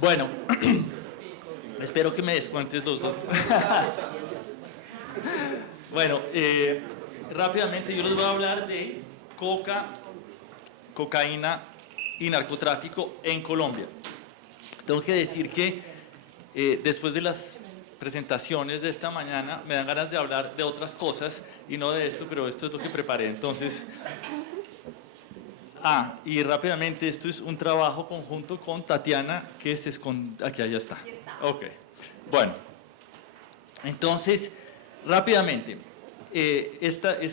Bueno, espero que me descuentes los dos. Bueno, rápidamente yo les voy a hablar de cocaína y narcotráfico en Colombia. Tengo que decir que después de las presentaciones de esta mañana me dan ganas de hablar de otras cosas y no de esto, pero esto es lo que preparé. Entonces, y rápidamente, esto es un trabajo conjunto con Tatiana, que se esconde, aquí, allá está. Ok, bueno, entonces, rápidamente, este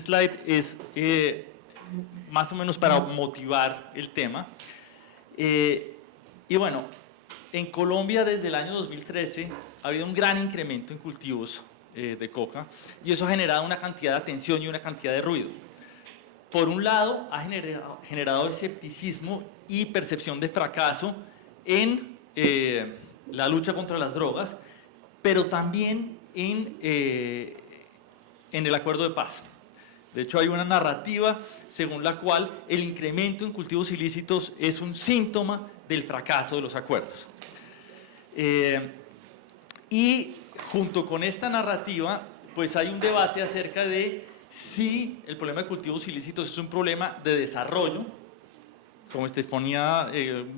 slide es más o menos para motivar el tema. Y bueno, en Colombia desde el año 2013 ha habido un gran incremento en cultivos de coca, y eso ha generado una cantidad de atención y una cantidad de ruido. Por un lado, ha generado escepticismo y percepción de fracaso en la lucha contra las drogas, pero también en el acuerdo de paz. De hecho, hay una narrativa según la cual el incremento en cultivos ilícitos es un síntoma del fracaso de los acuerdos. Y junto con esta narrativa, pues hay un debate acerca de si el problema de cultivos ilícitos es un problema de desarrollo, como Estefanía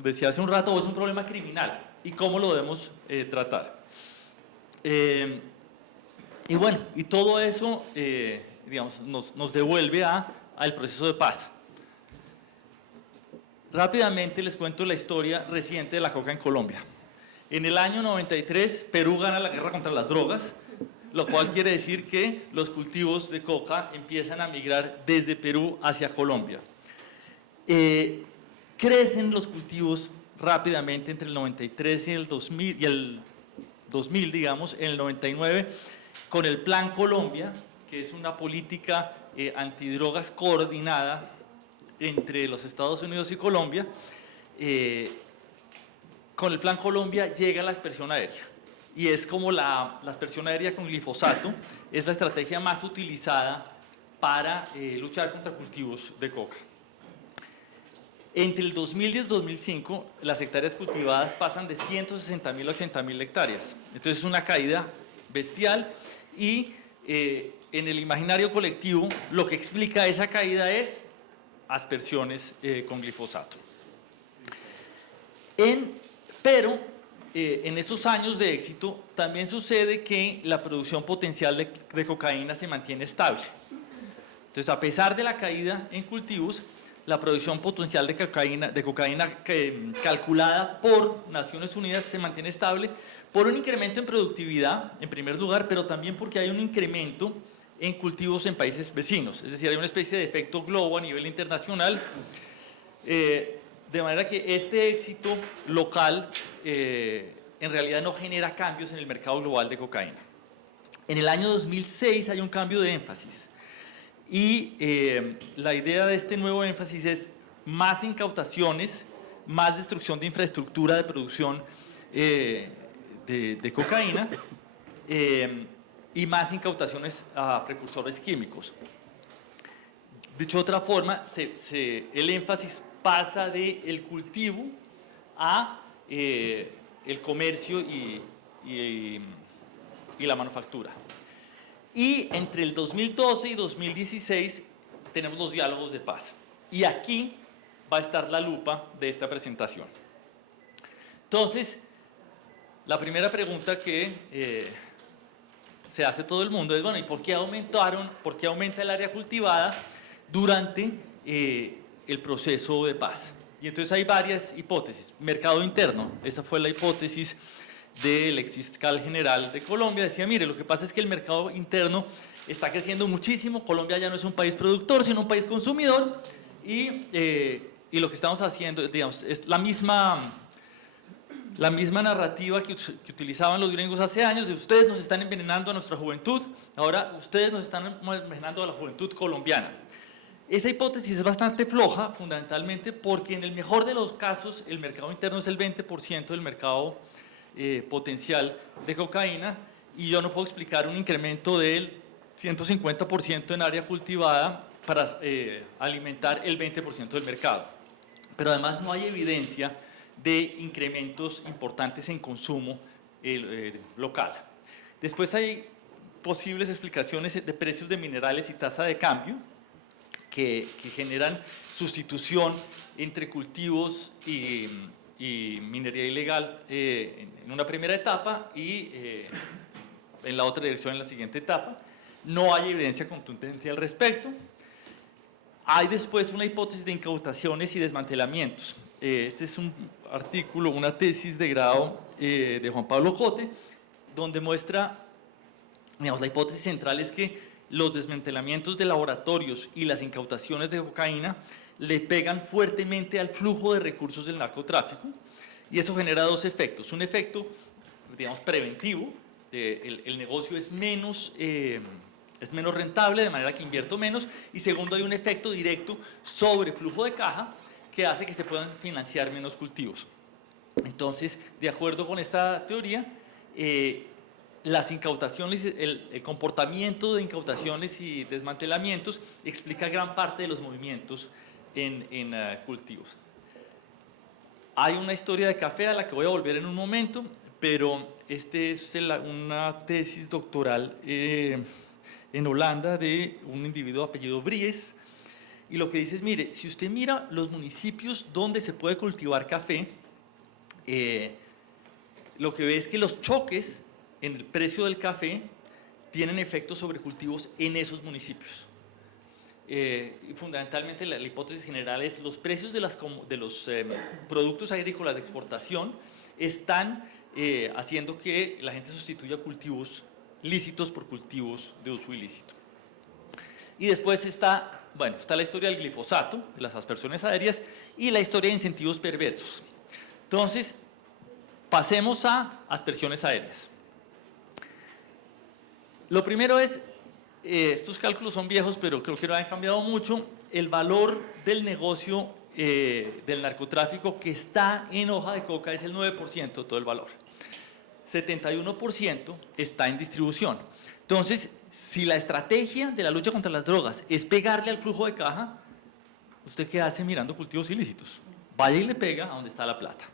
decía hace un rato, o es un problema criminal, y cómo lo debemos tratar. Y bueno, y todo eso, digamos, nos devuelve al proceso de paz. Rápidamente les cuento la historia reciente de la coca en Colombia. En el año 93, Perú gana la guerra contra las drogas, lo cual quiere decir que los cultivos de coca empiezan a migrar desde Perú hacia Colombia. Crecen los cultivos rápidamente entre el 93 y el 2000, digamos, en el 99, con el Plan Colombia, que es una política antidrogas coordinada entre los Estados Unidos y Colombia. Con el Plan Colombia llega la aspersión aérea, y es como la aspersión aérea con glifosato, es la estrategia más utilizada para luchar contra cultivos de coca. Entre el 2010 y el 2005, las hectáreas cultivadas pasan de 160.000 a 80.000 hectáreas. Entonces es una caída bestial, y en el imaginario colectivo lo que explica esa caída es aspersiones con glifosato. Pero en esos años de éxito también sucede que la producción potencial de cocaína se mantiene estable. Entonces, a pesar de la caída en cultivos, la producción potencial de cocaína calculada por Naciones Unidas se mantiene estable por un incremento en productividad, en primer lugar, pero también porque hay un incremento en cultivos en países vecinos. Es decir, hay una especie de efecto globo a nivel internacional, de manera que este éxito local en realidad no genera cambios en el mercado global de cocaína. En el año 2006 hay un cambio de énfasis, y la idea de este nuevo énfasis es más incautaciones, más destrucción de infraestructura de producción de cocaína, y más incautaciones a precursores químicos. Dicho de otra forma, el énfasis pasa del cultivo a el comercio y la manufactura. Y entre el 2012 y 2016 tenemos los diálogos de paz. Y aquí va a estar la lupa de esta presentación. Entonces, la primera pregunta que se hace todo el mundo es, bueno, ¿y por qué aumenta el área cultivada durante el proceso de paz? Y entonces hay varias hipótesis. Mercado interno, esa fue la hipótesis del exfiscal general de Colombia. Decía, mire, lo que pasa es que el mercado interno está creciendo muchísimo, Colombia ya no es un país productor, sino un país consumidor, y lo que estamos haciendo, digamos, es la misma narrativa que utilizaban los gringos hace años, de ustedes nos están envenenando a nuestra juventud, ahora ustedes nos están envenenando a la juventud colombiana. Esa hipótesis es bastante floja, fundamentalmente porque en el mejor de los casos el mercado interno es el 20% del mercado potencial de cocaína, y yo no puedo explicar un incremento del 150% en área cultivada para alimentar el 20% del mercado. pero además no hay evidencia de incrementos importantes en consumo local. Después hay posibles explicaciones de precios de minerales y tasa de cambio que generan sustitución entre cultivos y minería ilegal en una primera etapa y en la otra dirección en la siguiente etapa. No hay evidencia contundente al respecto. Hay después una hipótesis de incautaciones y desmantelamientos. Este es un artículo, una tesis de grado de Juan Pablo Cote, donde muestra, digamos, la hipótesis central es que los desmantelamientos de laboratorios y las incautaciones de cocaína le pegan fuertemente al flujo de recursos del narcotráfico, y eso genera dos efectos. Un efecto, digamos, preventivo, el negocio es menos rentable, de manera que invierto menos, y segundo, hay un efecto directo sobre flujo de caja que hace que se puedan financiar menos cultivos. Entonces, de acuerdo con esta teoría, las incautaciones, el comportamiento de incautaciones y desmantelamientos explica gran parte de los movimientos en cultivos. Hay una historia de café a la que voy a volver en un momento, pero este es una tesis doctoral en Holanda de un individuo de apellido Bries, y lo que dice es, mire, si usted mira los municipios donde se puede cultivar café, lo que ve es que los choques en el precio del café tienen efectos sobre cultivos en esos municipios. Y fundamentalmente la hipótesis general es los precios de los productos agrícolas de exportación están haciendo que la gente sustituya cultivos lícitos por cultivos de uso ilícito. Y después está la historia del glifosato, de las aspersiones aéreas, y la historia de incentivos perversos. Entonces, pasemos a aspersiones aéreas. Lo primero es, estos cálculos son viejos, pero creo que no han cambiado mucho, el valor del negocio del narcotráfico que está en hoja de coca es el 9% de todo el valor. 71% está en distribución. Entonces, si la estrategia de la lucha contra las drogas es pegarle al flujo de caja, ¿usted qué hace mirando cultivos ilícitos? Vaya y le pega a donde está la plata.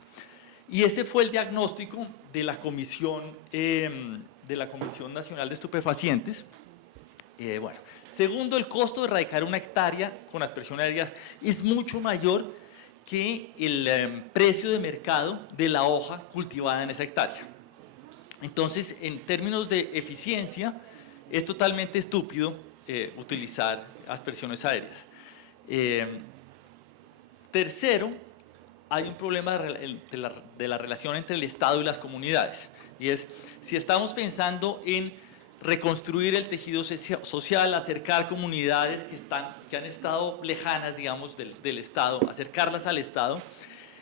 Y ese fue el diagnóstico de la Comisión Nacional de Estupefacientes. Segundo, el costo de erradicar una hectárea con aspersión aérea es mucho mayor que el precio de mercado de la hoja cultivada en esa hectárea. Entonces, en términos de eficiencia, es totalmente estúpido utilizar aspersiones aéreas. Tercero, hay un problema de la relación entre el Estado y las comunidades, y es, si estamos pensando en reconstruir el tejido social, acercar comunidades que han estado lejanas, digamos, del Estado, acercarlas al Estado,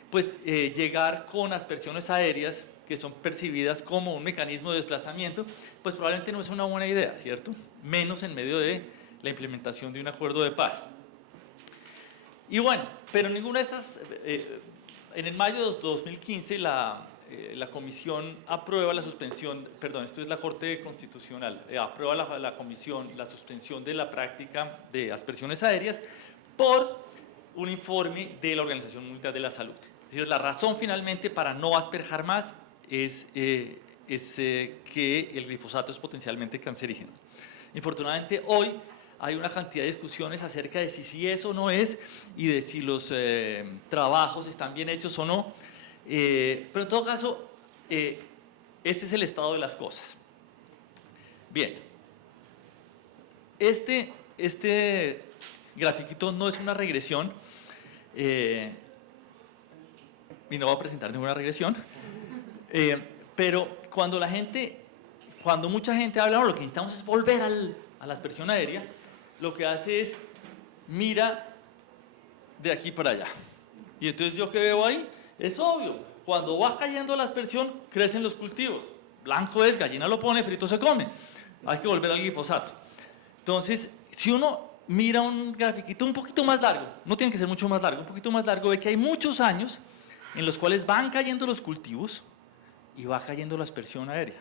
pues llegar con aspersiones aéreas que son percibidas como un mecanismo de desplazamiento, pues probablemente no es una buena idea, ¿cierto? Menos en medio de la implementación de un acuerdo de paz. Y bueno, pero ninguna de estas, en el mayo de 2015 la Comisión aprueba la suspensión, perdón, esto es la Corte Constitucional, aprueba la Comisión la suspensión de la práctica de aspersiones aéreas por un informe de la Organización Mundial de la Salud. Es decir, la razón finalmente para no asperjar más es que el glifosato es potencialmente cancerígeno. Infortunadamente, hoy hay una cantidad de discusiones acerca de si eso no es y de si los trabajos están bien hechos o no. Pero en todo caso, este es el estado de las cosas. Bien, este grafiquito no es una regresión, y no voy a presentar ninguna regresión, pero cuando mucha gente habla, lo que necesitamos es volver a la aspersión aérea, lo que hace es mira de aquí para allá. Y entonces yo que veo ahí, es obvio, cuando va cayendo la aspersión, crecen los cultivos. Blanco es, gallina lo pone, frito se come. Hay que volver al glifosato. Entonces, si uno mira un grafiquito un poquito más largo, no tiene que ser mucho más largo, un poquito más largo, ve que hay muchos años en los cuales van cayendo los cultivos y va cayendo la aspersión aérea.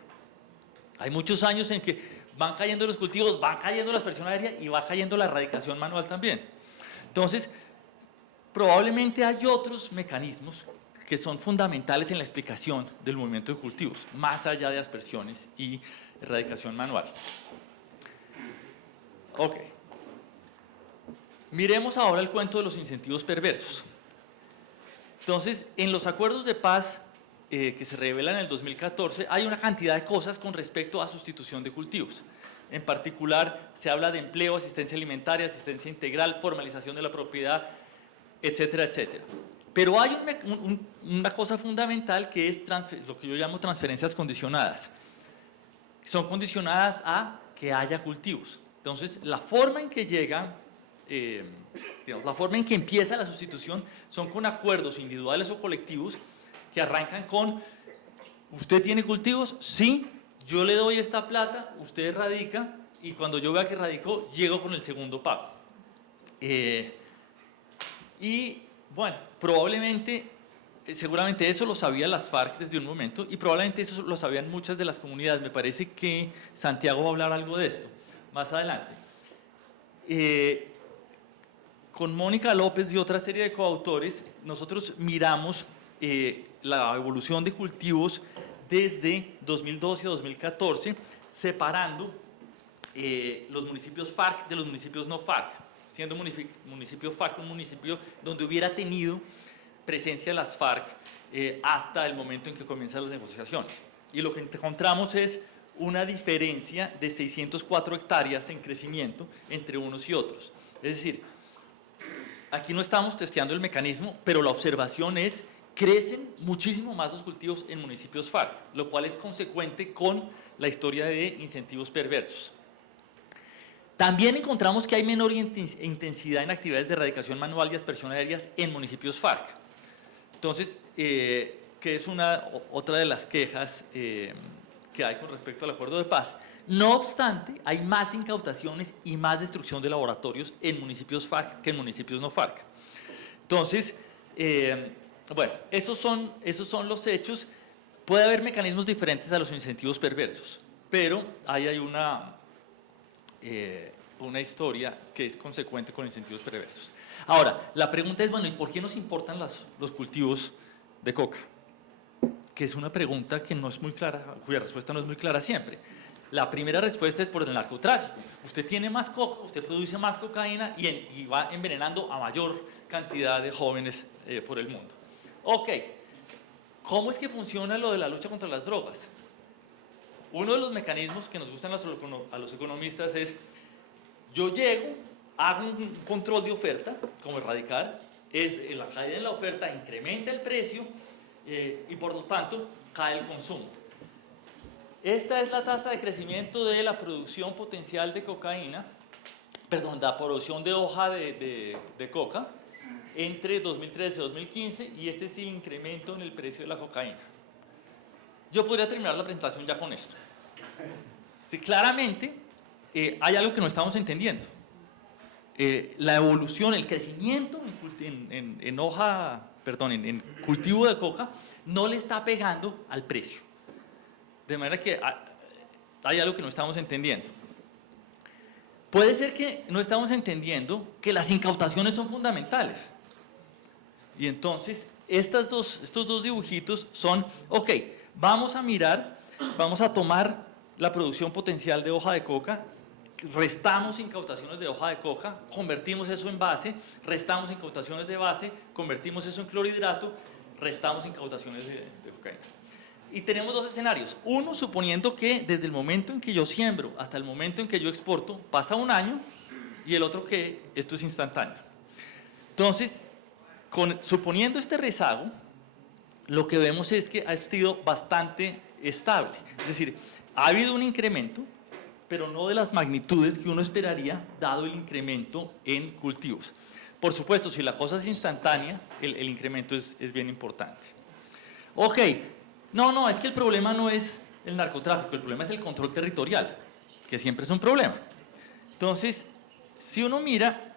Hay muchos años en que van cayendo los cultivos, va cayendo la aspersión aérea y va cayendo la erradicación manual también. Entonces, Probablemente hay otros mecanismos que son fundamentales en la explicación del movimiento de cultivos, más allá de aspersiones y erradicación manual. Ok. Miremos ahora el cuento de los incentivos perversos. Entonces, en los acuerdos de paz que se revelan en el 2014, hay una cantidad de cosas con respecto a sustitución de cultivos. En particular, se habla de empleo, asistencia alimentaria, asistencia integral, formalización de la propiedad, etcétera, etcétera. Pero hay una cosa fundamental que es lo que yo llamo transferencias condicionadas. Son condicionadas a que haya cultivos. Entonces, la forma en que llega, digamos, la forma en que empieza la sustitución son con acuerdos individuales o colectivos que arrancan con: ¿usted tiene cultivos? Sí, yo le doy esta plata, usted radica, y cuando yo vea que radicó, llego con el segundo pago. Y bueno, probablemente, seguramente eso lo sabían las FARC desde un momento, y probablemente eso lo sabían muchas de las comunidades. Me parece que Santiago va a hablar algo de esto más adelante. Con Mónica López y otra serie de coautores, nosotros miramos la evolución de cultivos desde 2012 a 2014, separando los municipios FARC de los municipios no FARC, siendo municipio FARC un municipio donde hubiera tenido presencia las FARC hasta el momento en que comienzan las negociaciones. Y lo que encontramos es una diferencia de 604 hectáreas en crecimiento entre unos y otros. Es decir, aquí no estamos testeando el mecanismo, pero la observación es: crecen muchísimo más los cultivos en municipios FARC, lo cual es consecuente con la historia de incentivos perversos. También encontramos que hay menor intensidad en actividades de erradicación manual y aspersión aéreas en municipios FARC. Entonces, que es otra de las quejas que hay con respecto al acuerdo de paz. No obstante, hay más incautaciones y más destrucción de laboratorios en municipios FARC que en municipios no FARC. Entonces, bueno, esos son los hechos. Puede haber mecanismos diferentes a los incentivos perversos, pero ahí hay una historia que es consecuente con incentivos perversos. Ahora, la pregunta es: bueno, ¿y por qué nos importan los cultivos de coca? Que es una pregunta que no es muy clara, cuya respuesta no es muy clara siempre. La primera respuesta es por el narcotráfico. Usted tiene más coca, usted produce más cocaína y va envenenando a mayor cantidad de jóvenes por el mundo. Ok, ¿cómo es que funciona lo de la lucha contra las drogas? Uno de los mecanismos que nos gustan a los economistas es: yo llego, hago un control de oferta, como erradicar, es la caída en la oferta incrementa el precio y por lo tanto cae el consumo. Esta es la tasa de crecimiento de la producción potencial de cocaína, perdón, la producción de hoja de coca entre 2013 y 2015, y este es el incremento en el precio de la cocaína. Yo podría terminar la presentación ya con esto. Sí, claramente hay algo que no estamos entendiendo. La evolución, el crecimiento en cultivo de coca no le está pegando al precio. De manera que hay algo que no estamos entendiendo. Puede ser que no estamos entendiendo que las incautaciones son fundamentales. Y entonces, estos dos dibujitos son: ok, vamos a mirar, vamos a tomar la producción potencial de hoja de coca, restamos incautaciones de hoja de coca, convertimos eso en base, restamos incautaciones de base, convertimos eso en clorhidrato, restamos incautaciones de cocaína. Y tenemos dos escenarios: uno, suponiendo que desde el momento en que yo siembro hasta el momento en que yo exporto pasa un año, y el otro que esto es instantáneo. Entonces, suponiendo este rezago, lo que vemos es que ha sido bastante estable. Es decir, ha habido un incremento, pero no de las magnitudes que uno esperaría dado el incremento en cultivos. Por supuesto, si la cosa es instantánea, el incremento es bien importante. Ok. No, es que el problema no es el narcotráfico, el problema es el control territorial, que siempre es un problema. Entonces, si uno mira,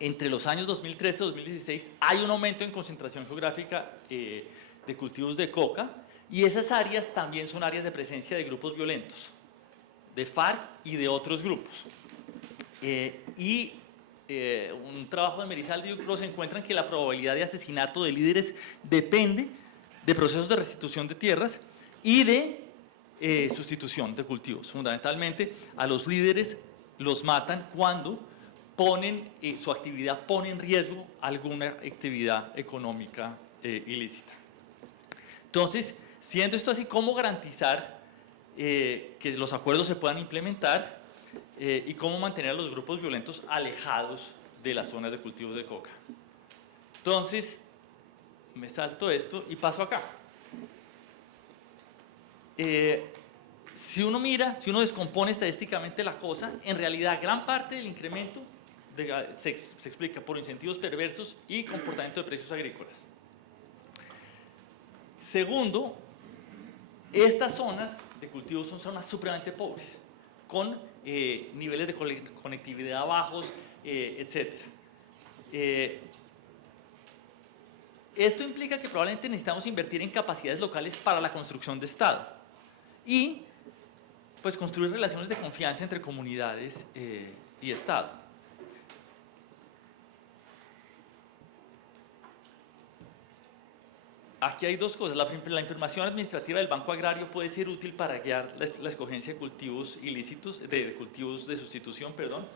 entre los años 2013 y 2016 hay un aumento en concentración geográfica de cultivos de coca, y esas áreas también son áreas de presencia de grupos violentos, de FARC y de otros grupos. Y un trabajo de Merizalde y Ucros encuentran que la probabilidad de asesinato de líderes depende de procesos de restitución de tierras y de sustitución de cultivos. Fundamentalmente, a los líderes los matan cuando su actividad pone en riesgo alguna actividad económica ilícita. Entonces, siendo esto así, ¿cómo garantizar que los acuerdos se puedan implementar y cómo mantener a los grupos violentos alejados de las zonas de cultivos de coca? Entonces, me salto esto y paso acá. Si uno mira, si uno descompone estadísticamente la cosa, en realidad gran parte del incremento se explica por incentivos perversos y comportamiento de precios agrícolas. Segundo, estas zonas de cultivos son zonas supremamente pobres, con niveles de conectividad bajos, etc. Esto implica que probablemente necesitamos invertir en capacidades locales para la construcción de Estado y pues construir relaciones de confianza entre comunidades y Estado. Aquí hay dos cosas. La información administrativa del Banco Agrario puede ser útil para guiar la escogencia de cultivos ilícitos, de cultivos de sustitución, perdón,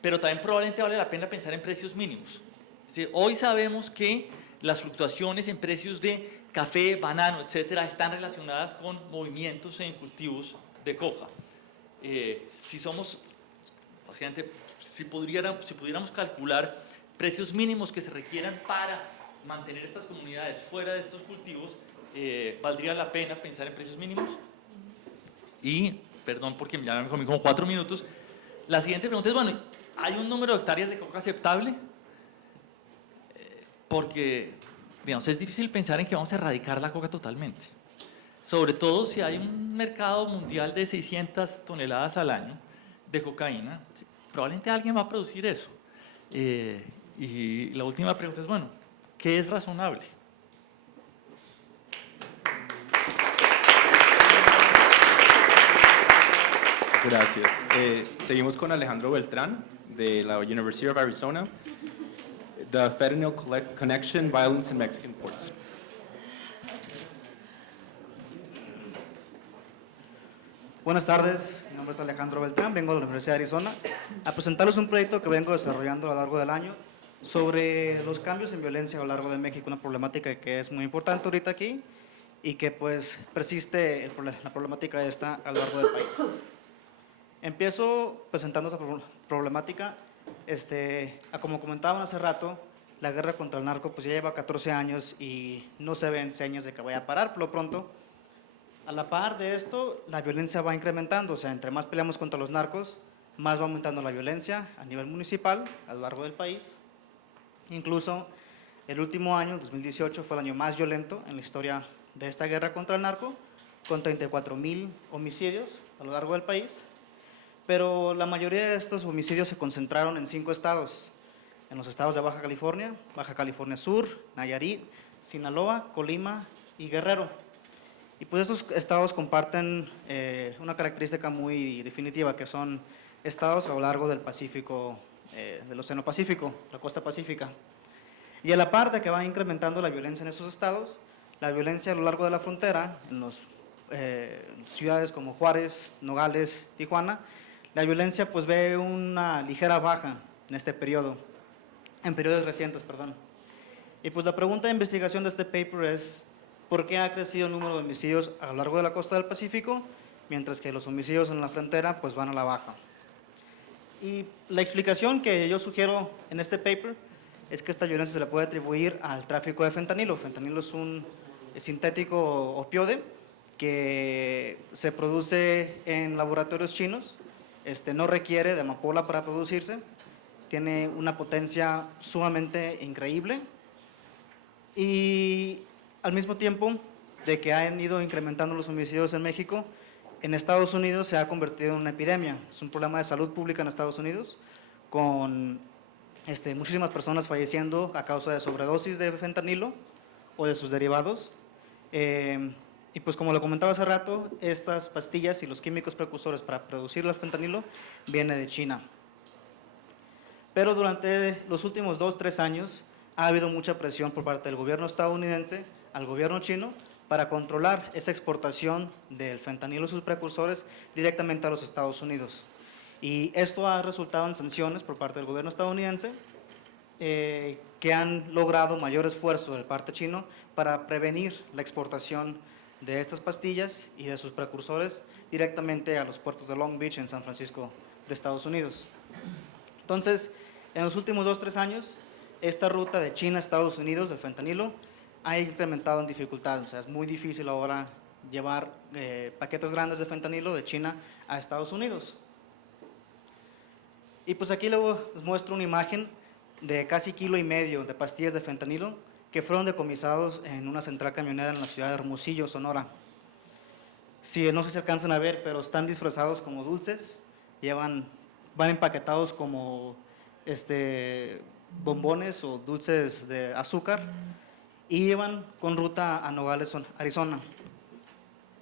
pero también probablemente vale la pena pensar en precios mínimos. Es decir, hoy sabemos que las fluctuaciones en precios de café, banano, etcétera, están relacionadas con movimientos en cultivos de coca. Si pudiéramos calcular precios mínimos que se requieran para mantener estas comunidades fuera de estos cultivos, valdría la pena pensar en precios mínimos. Y, perdón porque ya me comí como 4 minutos, la siguiente pregunta es, bueno, ¿hay un número de hectáreas de coca aceptable? Porque, digamos, es difícil pensar en que vamos a erradicar la coca totalmente. Sobre todo si hay un mercado mundial de 600 toneladas al año de cocaína, probablemente alguien va a producir eso. Y la última pregunta es, bueno, ¿qué es razonable? Gracias. Seguimos con Alejandro Beltrán, de la University of Arizona. The Fentanyl Connection, Violence in Mexican Ports. Buenas tardes, mi nombre es Alejandro Beltrán, vengo de la Universidad de Arizona a presentarles un proyecto que vengo desarrollando a lo largo del año sobre los cambios en violencia a lo largo de México, una problemática que es muy importante ahorita aquí y que pues persiste la problemática esta a lo largo del país. Empiezo presentando esa problemática. Como comentaban hace rato, la guerra contra el narco pues ya lleva 14 años y no se ven señas de que vaya a parar por lo pronto. A la par de esto, la violencia va incrementando, o sea, entre más peleamos contra los narcos, más va aumentando la violencia a nivel municipal a lo largo del país. Incluso el último año, el 2018, fue el año más violento en la historia de esta guerra contra el narco, con 34,000 homicidios a lo largo del país. Pero la mayoría de estos homicidios se concentraron en 5 estados, en los estados de Baja California Sur, Nayarit, Sinaloa, Colima y Guerrero. Y pues estos estados comparten una característica muy definitiva, que son estados a lo largo del Pacífico, del Océano Pacífico, la costa pacífica. Y a la par de que va incrementando la violencia en esos estados, la violencia a lo largo de la frontera, en las ciudades como Juárez, Nogales, Tijuana, la violencia pues ve una ligera baja en este periodo, en periodos recientes, perdón. Y pues la pregunta de investigación de este paper es: ¿por qué ha crecido el número de homicidios a lo largo de la costa del Pacífico, mientras que los homicidios en la frontera pues van a la baja? Y la explicación que yo sugiero en este paper es que esta violencia se le puede atribuir al tráfico de fentanilo. Fentanilo es un sintético opioide que se produce en laboratorios chinos, no requiere de amapola para producirse, tiene una potencia sumamente increíble y al mismo tiempo de que han ido incrementando los homicidios en México, en Estados Unidos se ha convertido en una epidemia. Es un problema de salud pública en Estados Unidos, con muchísimas personas falleciendo a causa de sobredosis de fentanilo o de sus derivados. Y pues como lo comentaba hace rato, estas pastillas y los químicos precursores para producir el fentanilo vienen de China. Pero durante los últimos 2-3 años ha habido mucha presión por parte del gobierno estadounidense al gobierno chino para controlar esa exportación del fentanilo y sus precursores directamente a los Estados Unidos. Y esto ha resultado en sanciones por parte del gobierno estadounidense que han logrado mayor esfuerzo del parte chino para prevenir la exportación de estas pastillas y de sus precursores directamente a los puertos de Long Beach en San Francisco de Estados Unidos. Entonces, en los últimos 2-3 años, esta ruta de China a Estados Unidos del fentanilo ha incrementado en dificultad. O sea, es muy difícil ahora llevar paquetes grandes de fentanilo de China a Estados Unidos. Y pues aquí luego les muestro una imagen de casi 1,5 kilos de pastillas de fentanilo que fueron decomisados en una central camionera en la ciudad de Hermosillo, Sonora. Sí, no sé si alcanzan a ver, pero están disfrazados como dulces, van empaquetados como bombones o dulces de azúcar y llevan con ruta a Nogales, Arizona.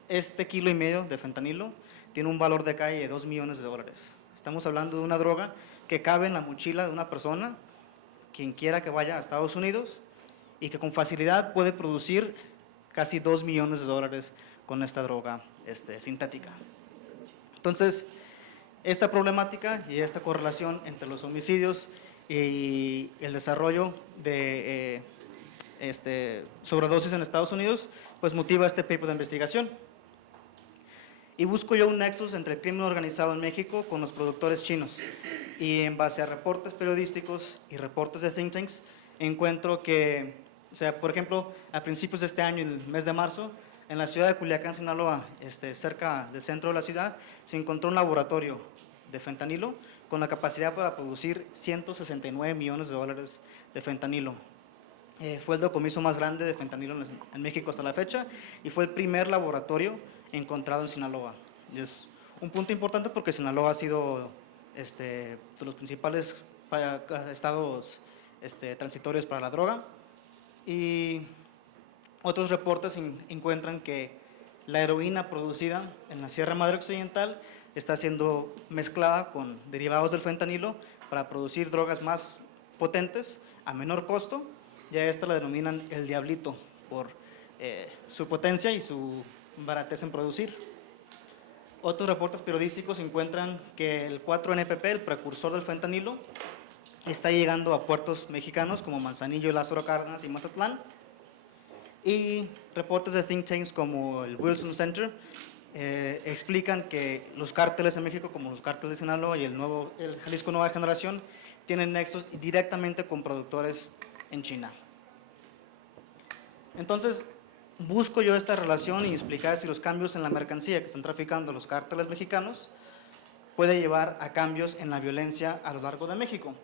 Este 1,5 kilos de fentanilo tiene un valor de calle de $2 millones. Estamos hablando de una droga que cabe en la mochila de una persona, quien quiera que vaya a Estados Unidos, y que con facilidad puede producir casi $2 millones con esta droga sintética. Entonces, esta problemática y esta correlación entre los homicidios y el desarrollo de sobredosis en Estados Unidos, pues motiva este paper de investigación. Y busco yo un nexus entre el crimen organizado en México con los productores chinos. Y en base a reportes periodísticos y reportes de think tanks, encuentro que, o sea, por ejemplo, a principios de este año, en el mes de marzo, en la ciudad de Culiacán, Sinaloa, cerca del centro de la ciudad, se encontró un laboratorio de fentanilo con la capacidad para producir $169 millones de fentanilo. Fue el decomiso más grande de fentanilo en México hasta la fecha y fue el primer laboratorio encontrado en Sinaloa. Y es un punto importante porque Sinaloa ha sido de los principales estados transitorios para la droga. Y otros reportes encuentran que la heroína producida en la Sierra Madre Occidental está siendo mezclada con derivados del fentanilo para producir drogas más potentes a menor costo, y a esta la denominan el diablito por su potencia y su baratez en producir. Otros reportes periodísticos encuentran que el 4-NPP, el precursor del fentanilo, está llegando a puertos mexicanos como Manzanillo, Lázaro Cárdenas y Mazatlán. Y reportes de think tanks como el Wilson Center explican que los cárteles en México, como los cárteles de Sinaloa y el Jalisco Nueva Generación, tienen nexos directamente con productores en China. Entonces, busco yo esta relación y explicar si los cambios en la mercancía que están traficando los cárteles mexicanos puede llevar a cambios en la violencia a lo largo de México.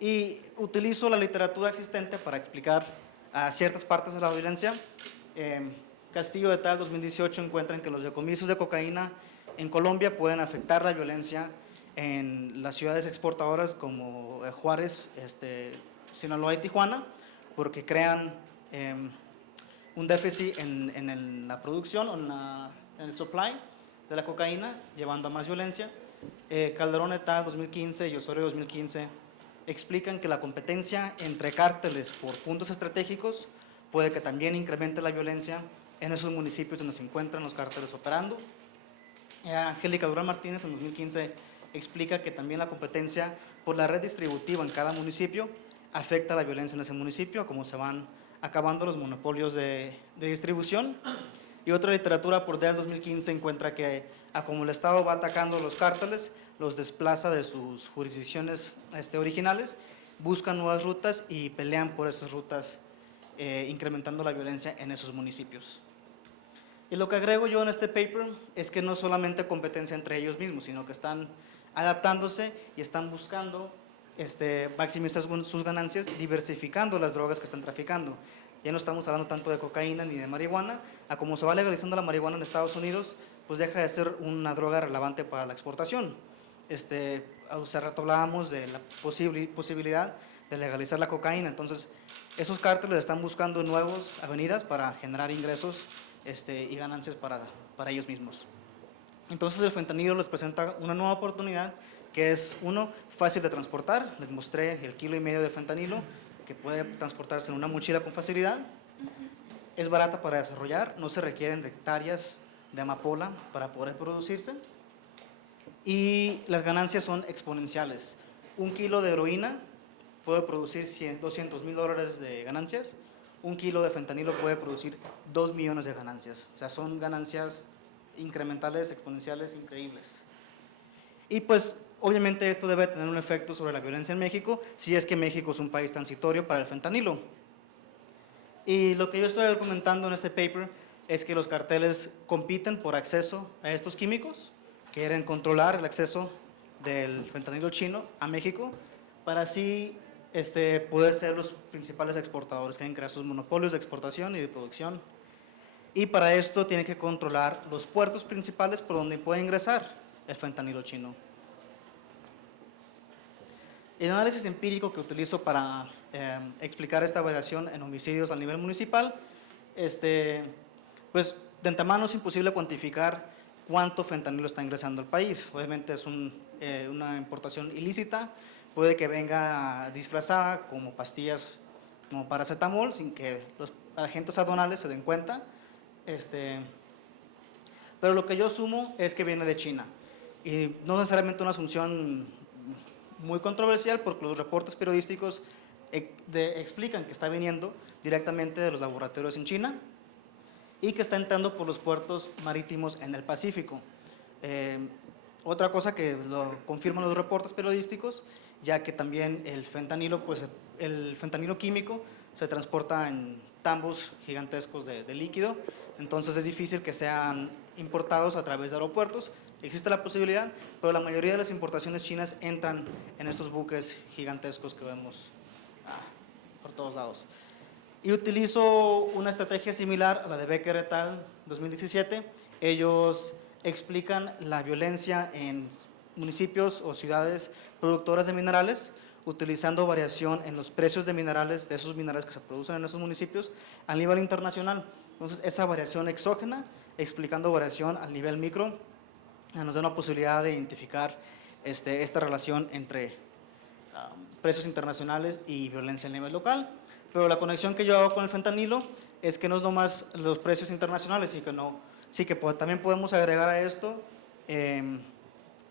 Y utilizo la literatura existente para explicar ciertas partes de la violencia. Castillo et al. 2018 encuentran que los decomisos de cocaína en Colombia pueden afectar la violencia en las ciudades exportadoras como Juárez, Sinaloa y Tijuana, porque crean un déficit en la producción o en el supply de la cocaína, llevando a más violencia. Calderón et al. 2015 y Osorio 2015 explican que la competencia entre cárteles por puntos estratégicos puede que también incremente la violencia en esos municipios donde se encuentran los cárteles operando. Angélica Durán Martínez en 2015 explica que también la competencia por la red distributiva en cada municipio afecta la violencia en ese municipio, como se van acabando los monopolios de distribución. Y otra literatura por DEA 2015 encuentra que como el Estado va atacando los cárteles, los desplaza de sus jurisdicciones originales, buscan nuevas rutas y pelean por esas rutas, incrementando la violencia en esos municipios. Y lo que agrego yo en este paper es que no solamente competencia entre ellos mismos, sino que están adaptándose y están buscando maximizar sus ganancias, diversificando las drogas que están traficando. Ya no estamos hablando tanto de cocaína ni de marihuana, a como se va legalizando la marihuana en Estados Unidos, pues deja de ser una droga relevante para la exportación. Hace rato hablábamos de la posibilidad de legalizar la cocaína, entonces esos cárteles están buscando nuevas avenidas para generar ingresos y ganancias para ellos mismos. Entonces el fentanilo les presenta una nueva oportunidad que es, uno, fácil de transportar. Les mostré el 1,5 kilos de fentanilo, que puede transportarse en una mochila con facilidad. Es barata para desarrollar, no se requieren de hectáreas de amapola para poder producirse. Y las ganancias son exponenciales. 1 kilo de heroína puede producir $200,000 de ganancias. 1 kilo de fentanilo puede producir 2 millones de ganancias. O sea, son ganancias incrementales, exponenciales, increíbles. Y pues, obviamente esto debe tener un efecto sobre la violencia en México, si es que México es un país transitorio para el fentanilo. Y lo que yo estoy argumentando en este paper es que los carteles compiten por acceso a estos químicos, quieren controlar el acceso del fentanilo chino a México para así poder ser los principales exportadores, quieren crear sus monopolios de exportación y de producción. Y para esto tienen que controlar los puertos principales por donde puede ingresar el fentanilo chino. El análisis empírico que utilizo para explicar esta variación en homicidios a nivel municipal, pues de antemano es imposible cuantificar cuánto fentanilo está ingresando al país. Obviamente es una importación ilícita, puede que venga disfrazada como pastillas como paracetamol sin que los agentes aduanales se den cuenta. Pero lo que yo asumo es que viene de China y no necesariamente una asunción muy controversial porque los reportes periodísticos explican que está viniendo directamente de los laboratorios en China y que está entrando por los puertos marítimos en el Pacífico. Otra cosa que lo confirman los reportes periodísticos, ya que también el fentanilo químico se transporta en tambos gigantescos de líquido, entonces es difícil que sean importados a través de aeropuertos. Existe la posibilidad, pero la mayoría de las importaciones chinas entran en estos buques gigantescos que vemos por todos lados. Y utilizo una estrategia similar a la de Becker et al. 2017. Ellos explican la violencia en municipios o ciudades productoras de minerales, utilizando variación en los precios de minerales, de esos minerales que se producen en esos municipios, a nivel internacional. Entonces, esa variación exógena, explicando variación al nivel micro, nos da una posibilidad de identificar esta relación entre precios internacionales y violencia a nivel local. Pero la conexión que yo hago con el fentanilo es que no es nomás los precios internacionales, sí que también podemos agregar a esto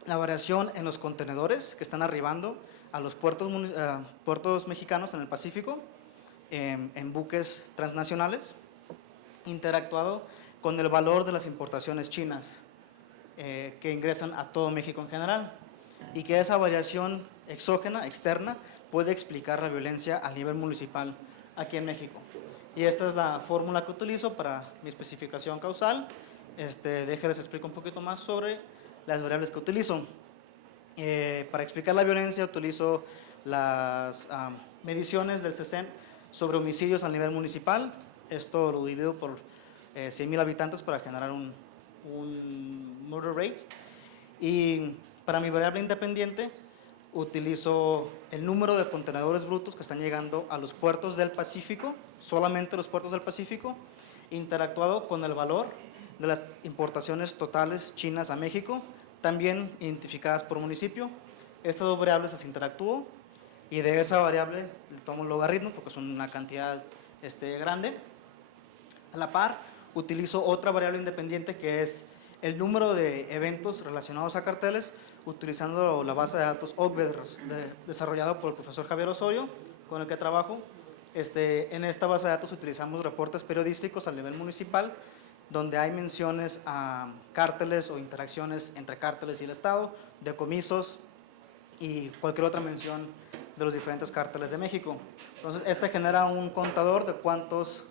la variación en los contenedores que están arribando a los puertos mexicanos en el Pacífico, en buques transnacionales, interactuado con el valor de las importaciones chinas que ingresan a todo México en general, y que esa variación exógena, externa, puede explicar la violencia a nivel municipal aquí en México. Y esta es la fórmula que utilizo para mi especificación causal. Déjenles explico un poquito más sobre las variables que utilizo. Para explicar la violencia utilizo las mediciones del CECEN sobre homicidios a nivel municipal. Esto lo divido por 100,000 habitantes para generar un murder rate. Y para mi variable independiente utilizo el número de contenedores brutos que están llegando a los puertos del Pacífico, solamente los puertos del Pacífico, interactuado con el valor de las importaciones totales chinas a México, también identificadas por municipio. Estas dos variables las interactúo y de esa variable le tomo el logaritmo porque son una cantidad grande. A la par, utilizo otra variable independiente que es el número de eventos relacionados a carteles, utilizando la base de datos OCVED desarrollada por el profesor Javier Osorio, con el que trabajo. En esta base de datos utilizamos reportes periodísticos a nivel municipal, donde hay menciones a cárteles o interacciones entre cárteles y el Estado, decomisos y cualquier otra mención de los diferentes cárteles de México. Entonces, genera un contador de cuántos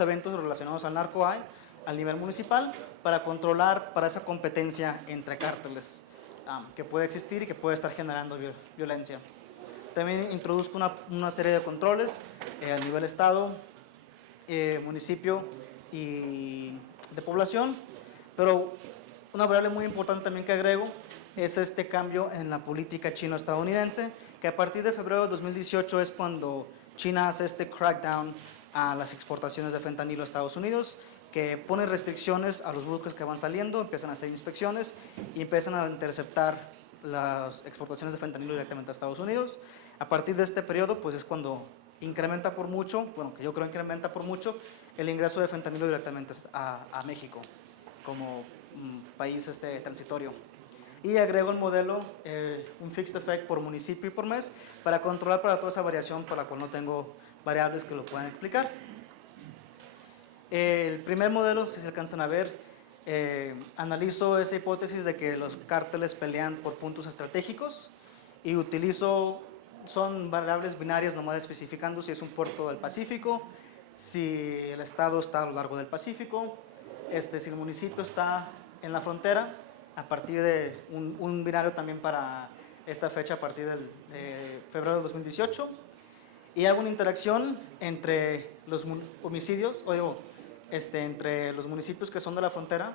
eventos relacionados al narco hay al nivel municipal para controlar para esa competencia entre cárteles que puede existir y que puede estar generando violencia. También introduzco una serie de controles a nivel Estado, municipio y de población, pero una variable muy importante también que agrego es este cambio en la política chino-estadounidense, que a partir de febrero de 2018 es cuando China hace este crackdown a las exportaciones de fentanilo a Estados Unidos, que pone restricciones a los buques que van saliendo, empiezan a hacer inspecciones y empiezan a interceptar las exportaciones de fentanilo directamente a Estados Unidos. A partir de este periodo, pues es cuando incrementa por mucho, bueno, que yo creo incrementa por mucho, el ingreso de fentanilo directamente a México como país transitorio. Y agrego el modelo, un fixed effect por municipio y por mes, para controlar para toda esa variación para la cual no tengo variables que lo puedan explicar. El primer modelo, si se alcanzan a ver, analizo esa hipótesis de que los cárteles pelean por puntos estratégicos y utilizo, son variables binarias nomás especificando si es un puerto del Pacífico, si el estado está a lo largo del Pacífico, si el municipio está en la frontera, a partir de un binario también para esta fecha a partir de febrero de 2018, y hago una interacción entre los homicidios, entre los municipios que son de la frontera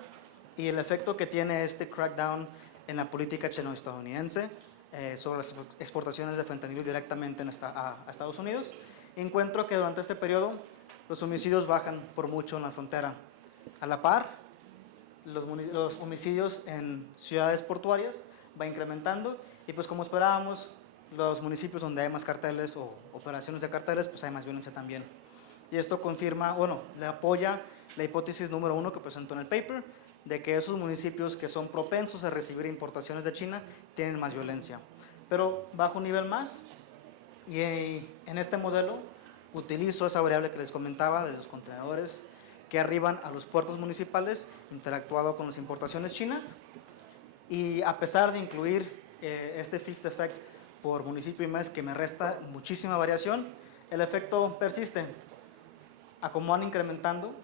y el efecto que tiene este crackdown en la política chino-estadounidense sobre las exportaciones de fentanilo directamente a Estados Unidos. Encuentro que durante este periodo los homicidios bajan por mucho en la frontera. A la par, los homicidios en ciudades portuarias va incrementando y pues como esperábamos, los municipios donde hay más carteles o operaciones de carteles, pues hay más violencia también. Y esto confirma, bueno, le apoya la hipótesis número 1 que presentó en el paper, de que esos municipios que son propensos a recibir importaciones de China tienen más violencia. Pero bajo un nivel más, y en este modelo utilizo esa variable que les comentaba de los contenedores que arriban a los puertos municipales, interactuado con las importaciones chinas, y a pesar de incluir este fixed effect por municipio y mes que me resta muchísima variación, el efecto persiste. A como van incrementando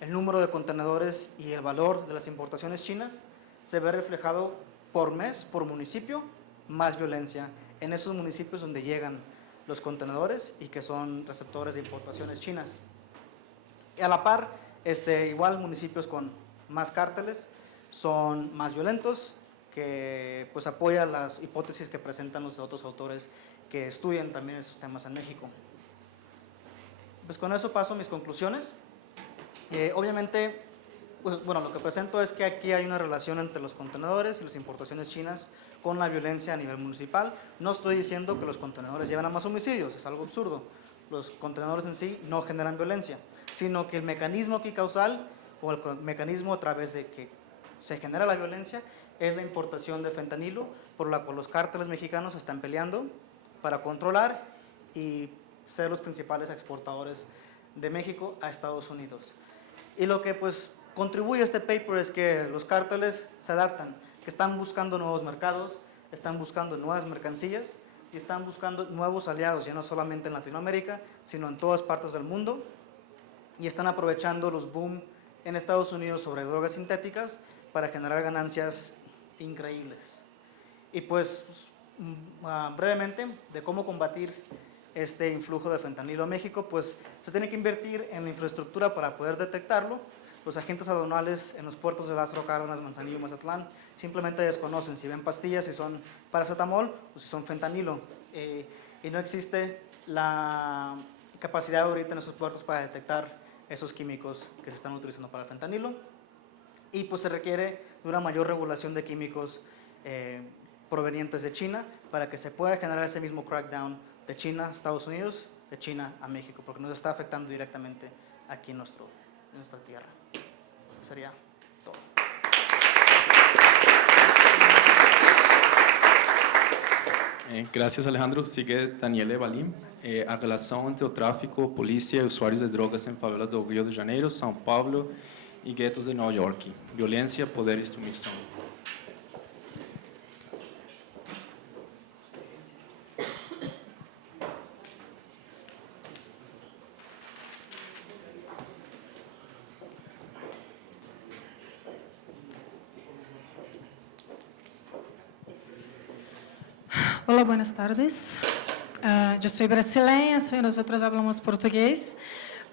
el número de contenedores y el valor de las importaciones chinas, se ve reflejado por mes, por municipio, más violencia en esos municipios donde llegan los contenedores y que son receptores de importaciones chinas. Y a la par, igual municipios con más cárteles son más violentos, que pues apoya las hipótesis que presentan los otros autores que estudian también esos temas en México. Pues con eso paso a mis conclusiones. Obviamente, pues, bueno, lo que presento es que aquí hay una relación entre los contenedores y las importaciones chinas con la violencia a nivel municipal. No estoy diciendo que los contenedores llevan a más homicidios, es algo absurdo. Los contenedores en sí no generan violencia, sino que el mecanismo aquí causal o el mecanismo a través de que se genera la violencia es la importación de fentanilo, por la cual los cárteles mexicanos están peleando para controlar y ser los principales exportadores de México a Estados Unidos. Y lo que pues contribuye a este paper es que los cárteles se adaptan, que están buscando nuevos mercados, están buscando nuevas mercancías y están buscando nuevos aliados, ya no solamente en Latinoamérica, sino en todas partes del mundo, y están aprovechando los boom en Estados Unidos sobre drogas sintéticas para generar ganancias increíbles. Y pues brevemente, de cómo combatir este influjo de fentanilo a México, pues se tiene que invertir en la infraestructura para poder detectarlo. Los agentes aduanales en los puertos de Lázaro Cárdenas, Manzanillo y Mazatlán simplemente desconocen si ven pastillas, si son paracetamol o si son fentanilo. Y no existe la capacidad ahorita en esos puertos para detectar esos químicos que se están utilizando para el fentanilo. Y pues se requiere de una mayor regulación de químicos provenientes de China para que se pueda generar ese mismo crackdown de China a Estados Unidos, de China a México, porque nos está afectando directamente aquí en nuestra tierra. Sería todo. Gracias, Alejandro. Sigue Daniele Valim. A relação entre o tráfico, polícia e usuários de drogas em favelas do Rio de Janeiro, São Paulo e guetos de Nova York. Violência, poder e submissão. Hola, buenas tardes. Yo soy brasileña, nosotros hablamos portugués,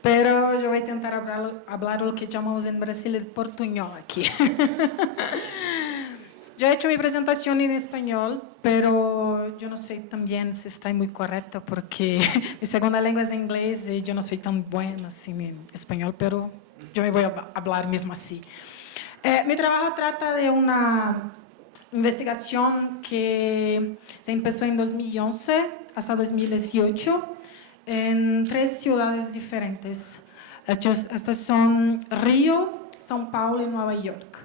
pero yo voy a intentar hablar lo que llamamos en Brasil de portuñol aquí. Yo he hecho mi presentación en español, pero yo no sé también si está muy correcta, porque mi segunda lengua es de inglés y yo no soy tan buena así en español, pero yo me voy a hablar mismo así. Mi trabajo trata de una investigación que se empezó en 2011 hasta 2018 en 3 ciudades diferentes. Estas son Río, São Paulo y Nueva York.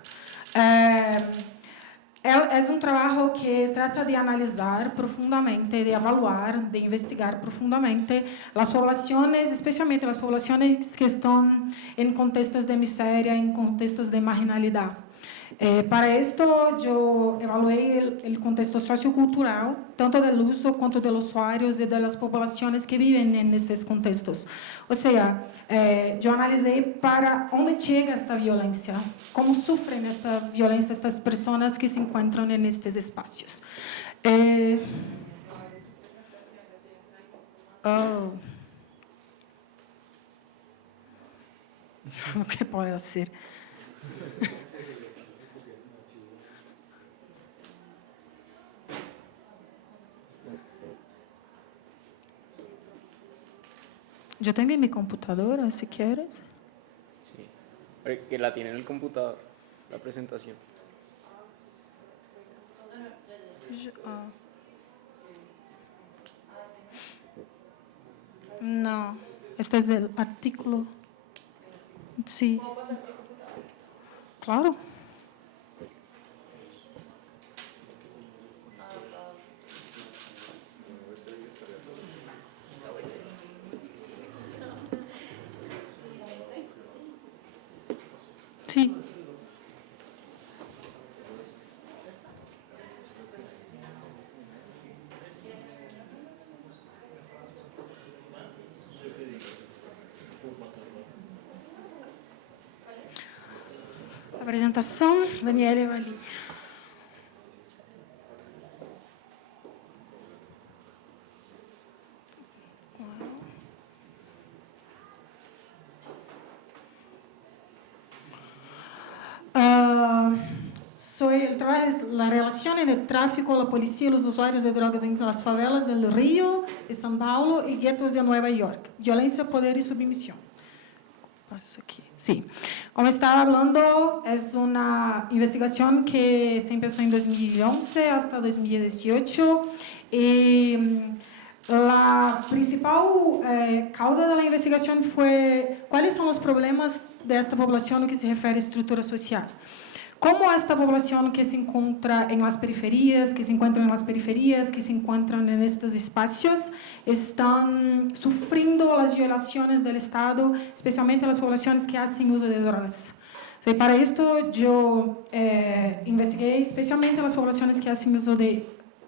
Es un trabajo que trata de analizar profundamente, de evaluar, de investigar profundamente las poblaciones, especialmente las poblaciones que están en contextos de miseria, en contextos de marginalidad. Para esto, yo evalué el contexto sociocultural, tanto del uso quanto de los usuarios y de las poblaciones que viven en estos contextos. O sea, yo analicé para dónde llega esta violencia, cómo sufren esta violencia estas personas que se encuentran en estos espacios. O que puedo hacer? Yo tengo en mi computadora, si quieres. Sí, que la tiene en el computador, la presentación. No, este es el artículo. Sí. Claro. Sí. Apresentação, Daniele Valim. El trabajo es la relación en el tráfico, la policía y los usuarios de drogas en las favelas del Río, de São Paulo y guetos de Nueva York. Violencia, poder y submisión. Paso aquí. Sí. Como estaba hablando, es una investigación que se empezó en 2011 hasta 2018 y la principal causa de la investigación fue cuáles son los problemas de esta población que se refiere a estructura social. Cómo esta población que se encuentra en las periferias, que se encuentran en estos espacios, están sufriendo las violaciones del Estado, especialmente las poblaciones que hacen uso de drogas. Y para esto yo investigué especialmente las poblaciones que hacen uso de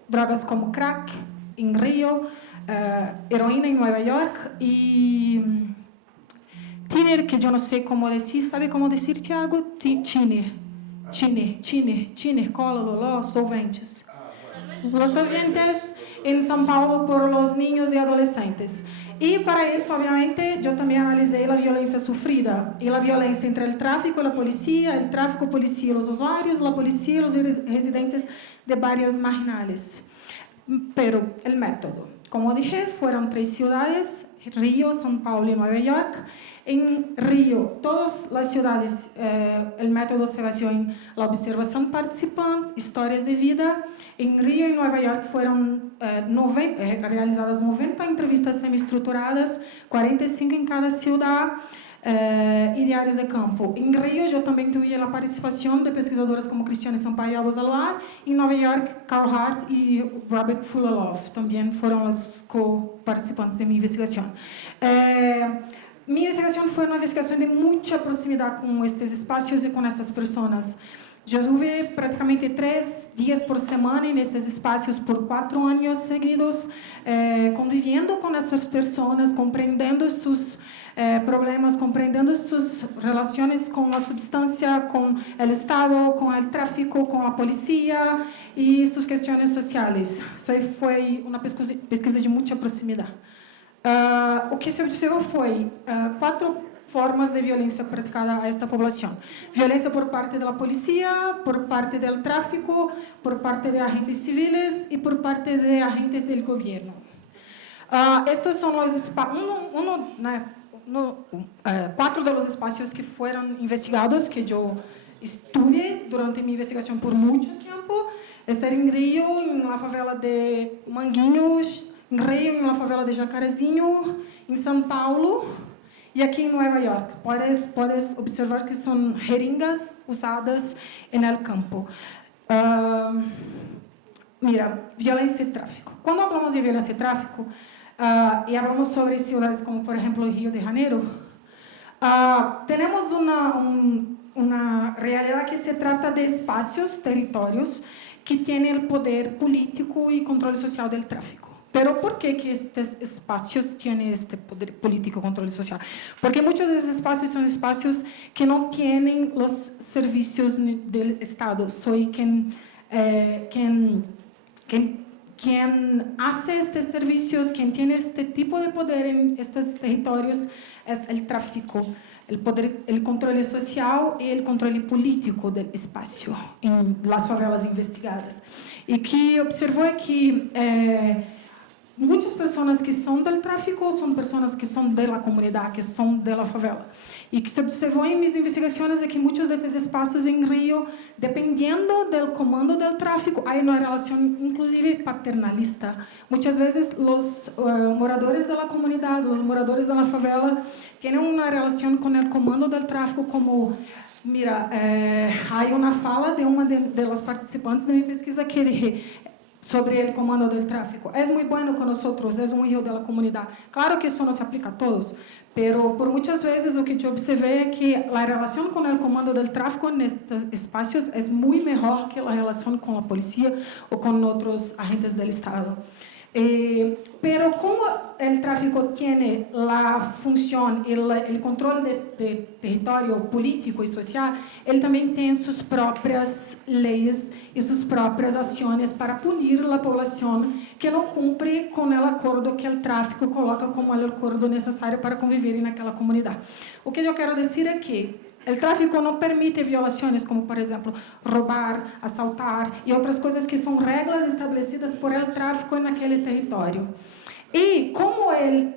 drogas como crack en Río, heroína en Nueva York y tiner, que yo no sé cómo decir. ¿Sabe cómo decir, Tiago? Tiner, cola, loló, solventes. Los solventes en São Paulo por los niños y adolescentes. Y para esto, obviamente, yo también analicé la violencia sufrida y la violencia entre el tráfico y la policía, el tráfico, policía y los usuarios, la policía y los residentes de barrios marginales. Pero el método, como dije, fueron 3 ciudades, Río, São Paulo y Nueva York. En Río, todas las ciudades, el método se basó en la observación participante, historias de vida. En Río y Nueva York fueron realizadas 90 entrevistas semiestructuradas, 45 en cada ciudad, y diarios de campo. En Río yo también tuve la participación de pesquisadoras como Cristiane Sampaio y Alba Zaluar. En Nueva York, Carl Hart y Robert Fuller también fueron los co-participantes de mi investigación. Mi investigación fue una investigación de mucha proximidad con estos espacios y con estas personas. Yo tuve prácticamente 3 días por semana en estos espacios por 4 años seguidos, conviviendo con estas personas, comprendiendo sus problemas, comprendiendo sus relaciones con la sustancia, con el Estado, con el tráfico, con la policía y sus cuestiones sociales. Eso fue una pesquisa de mucha proximidad. O que se observou foi 4 formas de violência praticada a esta poblação. Violência por parte da polícia, por parte do tráfico, por parte de agentes civiles e por parte de agentes do governo. Estes são os espaços, 4 de los espaços que foram investigados, que eu estuve durante minha investigação por muito tempo. Estar em Rio, na favela de Manguinhos, em Rio, na favela de Jacarezinho, em São Paulo e aqui em Nova York. Puedes observar que são jeringas usadas no campo. Mira, violência e tráfico. Quando falamos de violência e tráfico, e falamos sobre ciudades como, por exemplo, Rio de Janeiro, temos uma realidade que se trata de espaços, territórios, que têm o poder político e controle social do tráfico. Pero ¿por qué que estos espacios tienen este poder político, control social? Porque muchos de esos espacios son espacios que no tienen los servicios del Estado. Soy quien hace estos servicios, quien tiene este tipo de poder en estos territorios, es el tráfico, el poder, el controle social y el controle político del espacio en las favelas investigadas. Y que observó que muitas pessoas que são do tráfico são pessoas que são da comunidade, que são da favela. E que se observou em minhas investigações é que muitos desses espaços em Rio, dependendo do comando do tráfico, há uma relação, inclusive, paternalista. Muitas vezes, os moradores da comunidade, os moradores da favela, têm uma relação com o comando do tráfico como... Mira, há uma fala de uma das participantes da minha pesquisa que dije, sobre o comando do tráfico. É muito bueno com nós, é hijo da comunidade. Claro que isso não se aplica a todos, pero por muitas vezes o que eu observei é que a relação com o comando do tráfico nestes espaços é muito melhor que a relação com a polícia ou com outros agentes do Estado. Pero como o tráfico tem a função e o controle de território político e social, ele também tem suas próprias leis e suas próprias ações para punir a população que não cumpre com o acordo que o tráfico coloca como o acordo necessário para conviver naquela comunidade. O que eu quero dizer é que o tráfico não permite violações como, por exemplo, roubar, assaltar e outras coisas que são regras estabelecidas por el tráfico naquele território. E como ele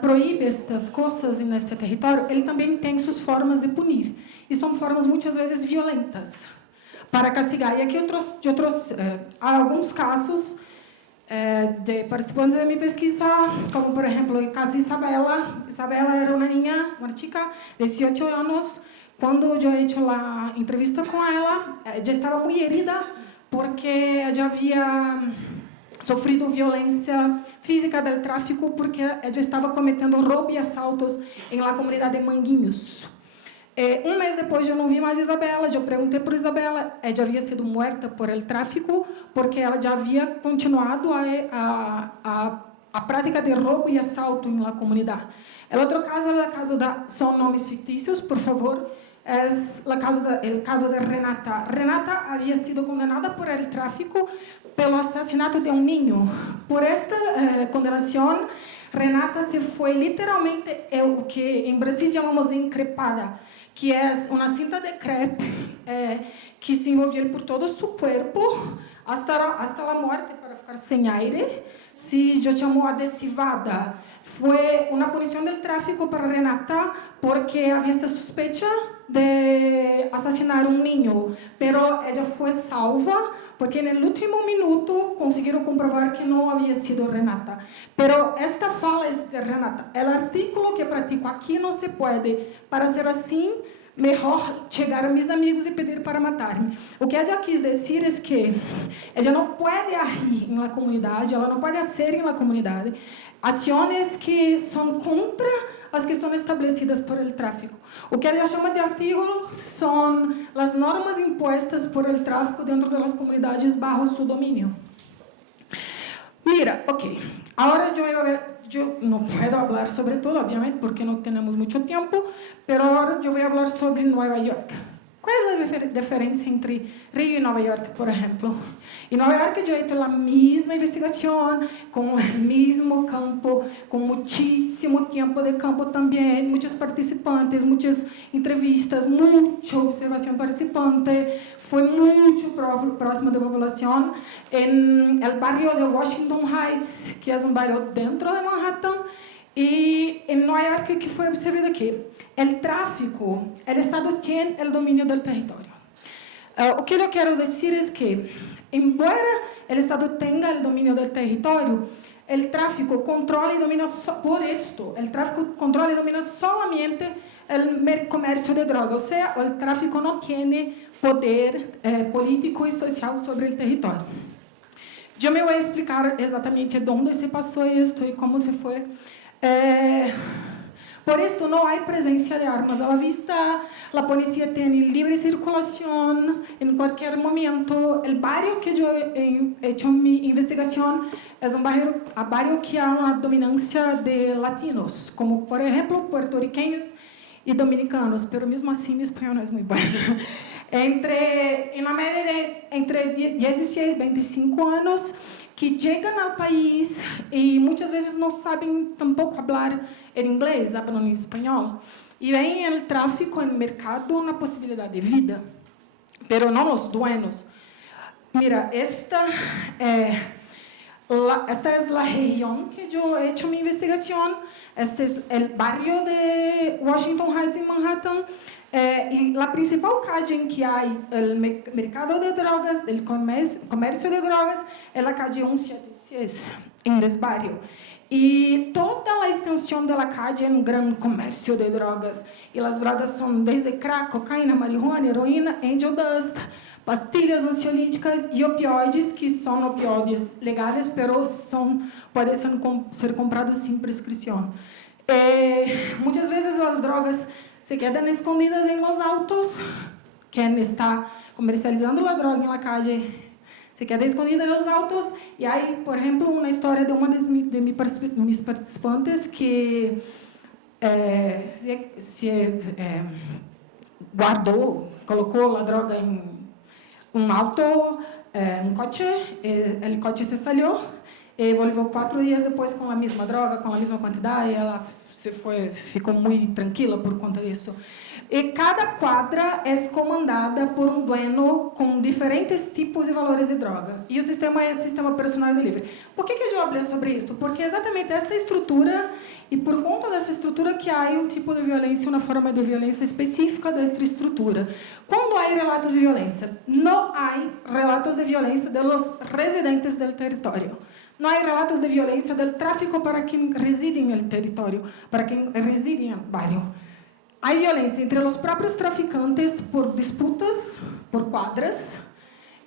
proíbe estas coisas neste território, ele também tem suas formas de punir. E são formas muitas vezes violentas para castigar. E aqui há alguns casos de participantes da minha pesquisa, como, por exemplo, o caso de Isabela. Isabela era uma chica de 18 anos. Quando eu fiz a entrevista com ela, já estava muito herida porque já havia sofrido violência física do tráfico porque já estava cometendo roubo e assaltos na comunidade de Manguinhos. Um mês depois eu não vi mais Isabela, eu perguntei por Isabela, ela já havia sido morta por el tráfico porque ela já havia continuado a prática de roubo e assalto na comunidade. O outro caso é o caso são nomes fictícios, por favor, é o caso de Renata. Renata havia sido condenada por el tráfico pelo assassinato de um niño. Por esta condenação, Renata se foi literalmente o que em Brasil chamamos de increpada, que é uma cinta de crepe que se envolvia por todo o seu corpo hasta a morte para ficar sem aire. Se chamou adesivada. Foi uma punição do tráfico para Renata porque havia essa suspeita de assassinar um niño, pero ela foi salva porque no último minuto conseguiram comprovar que não havia sido Renata. Pero esta fala é de Renata. O artículo que pratico aqui não se pode. Para ser assim, melhor chegar a meus amigos e pedir para matar-me. O que ela quis dizer é que ela não pode agir na comunidade, ela não pode ser na comunidade ações que são contra as que são estabelecidas por el tráfico. O que ela chama de artículo são as normas impostas por el tráfico dentro das comunidades bajo seu domínio. Mira, ok. Agora eu não posso falar sobre tudo, obviamente, porque não temos muito tempo, mas agora eu vou falar sobre Nova York. Qual é a diferença entre Rio e Nova York, por exemplo? Em Nova York eu fiz a mesma investigação, com o mesmo campo, com muitíssimo tempo de campo também, muitos participantes, muitas entrevistas, muita observação participante, foi muito próximo da população, no barrio de Washington Heights, que é barrio dentro de Manhattan, e em Nova York, o que foi observado aqui? O tráfico, o Estado tem o domínio do território. O que eu quero dizer é que, embora o Estado tenha o domínio do território, o tráfico controla e domina, por isto, o tráfico controla e domina solamente o comércio de drogas, ou seja, o tráfico não tem poder político e social sobre o território. Eu me vou explicar exatamente onde se passou isto e como se foi. Por isso, não há presença de armas à vista, a polícia tem livre circulação em qualquer momento. O barrio que eu he hecho minha investigação é barrio que há uma dominância de latinos, como, por exemplo, puertorriqueños e dominicanos, mas mesmo assim, meu espanhol não é muito bom. Na média de entre 16 e 25 anos, que chegam ao país e muitas vezes não sabem tampouco falar em inglês, falam em espanhol, e veem o tráfico no mercado uma possibilidade de vida, mas não os dueños. Mira, esta é a região que eu he hecho minha investigação. Este é o barrio de Washington Heights, em Manhattan. E a principal calle em que há o mercado de drogas, o comércio de drogas, é a calle 1116, em esse barrio. E toda a extensão da calle é um grande comércio de drogas. E as drogas são desde crack, cocaína, marihuana, heroína, angel dust, pastilhas ansiolíticas e opioides, que são opioides legais, mas podem ser comprados sem prescrição. Muitas vezes as drogas se quedam escondidas em los autos. Quem está comercializando a droga na calle se queda escondida em los autos. E aí, por exemplo, uma história de uma de mis participantes que guardou, colocou a droga em um auto, um coche, o coche se saiu e voltou 4 dias depois com a mesma droga, com a mesma quantidade, e ela ficou muito tranquila por conta disso. E cada quadra é comandada por um dueño com diferentes tipos e valores de droga. E o sistema é o sistema personal delivery. Por que eu falei sobre isso? Porque exatamente esta estrutura, e por conta dessa estrutura que há um tipo de violência, uma forma de violência específica desta estrutura. Quando há relatos de violência, não há relatos de violência dos residentes do território. Não há relatos de violência do tráfico para quem reside no território, para quem reside no barrio. Há violência entre os próprios traficantes por disputas, por quadras,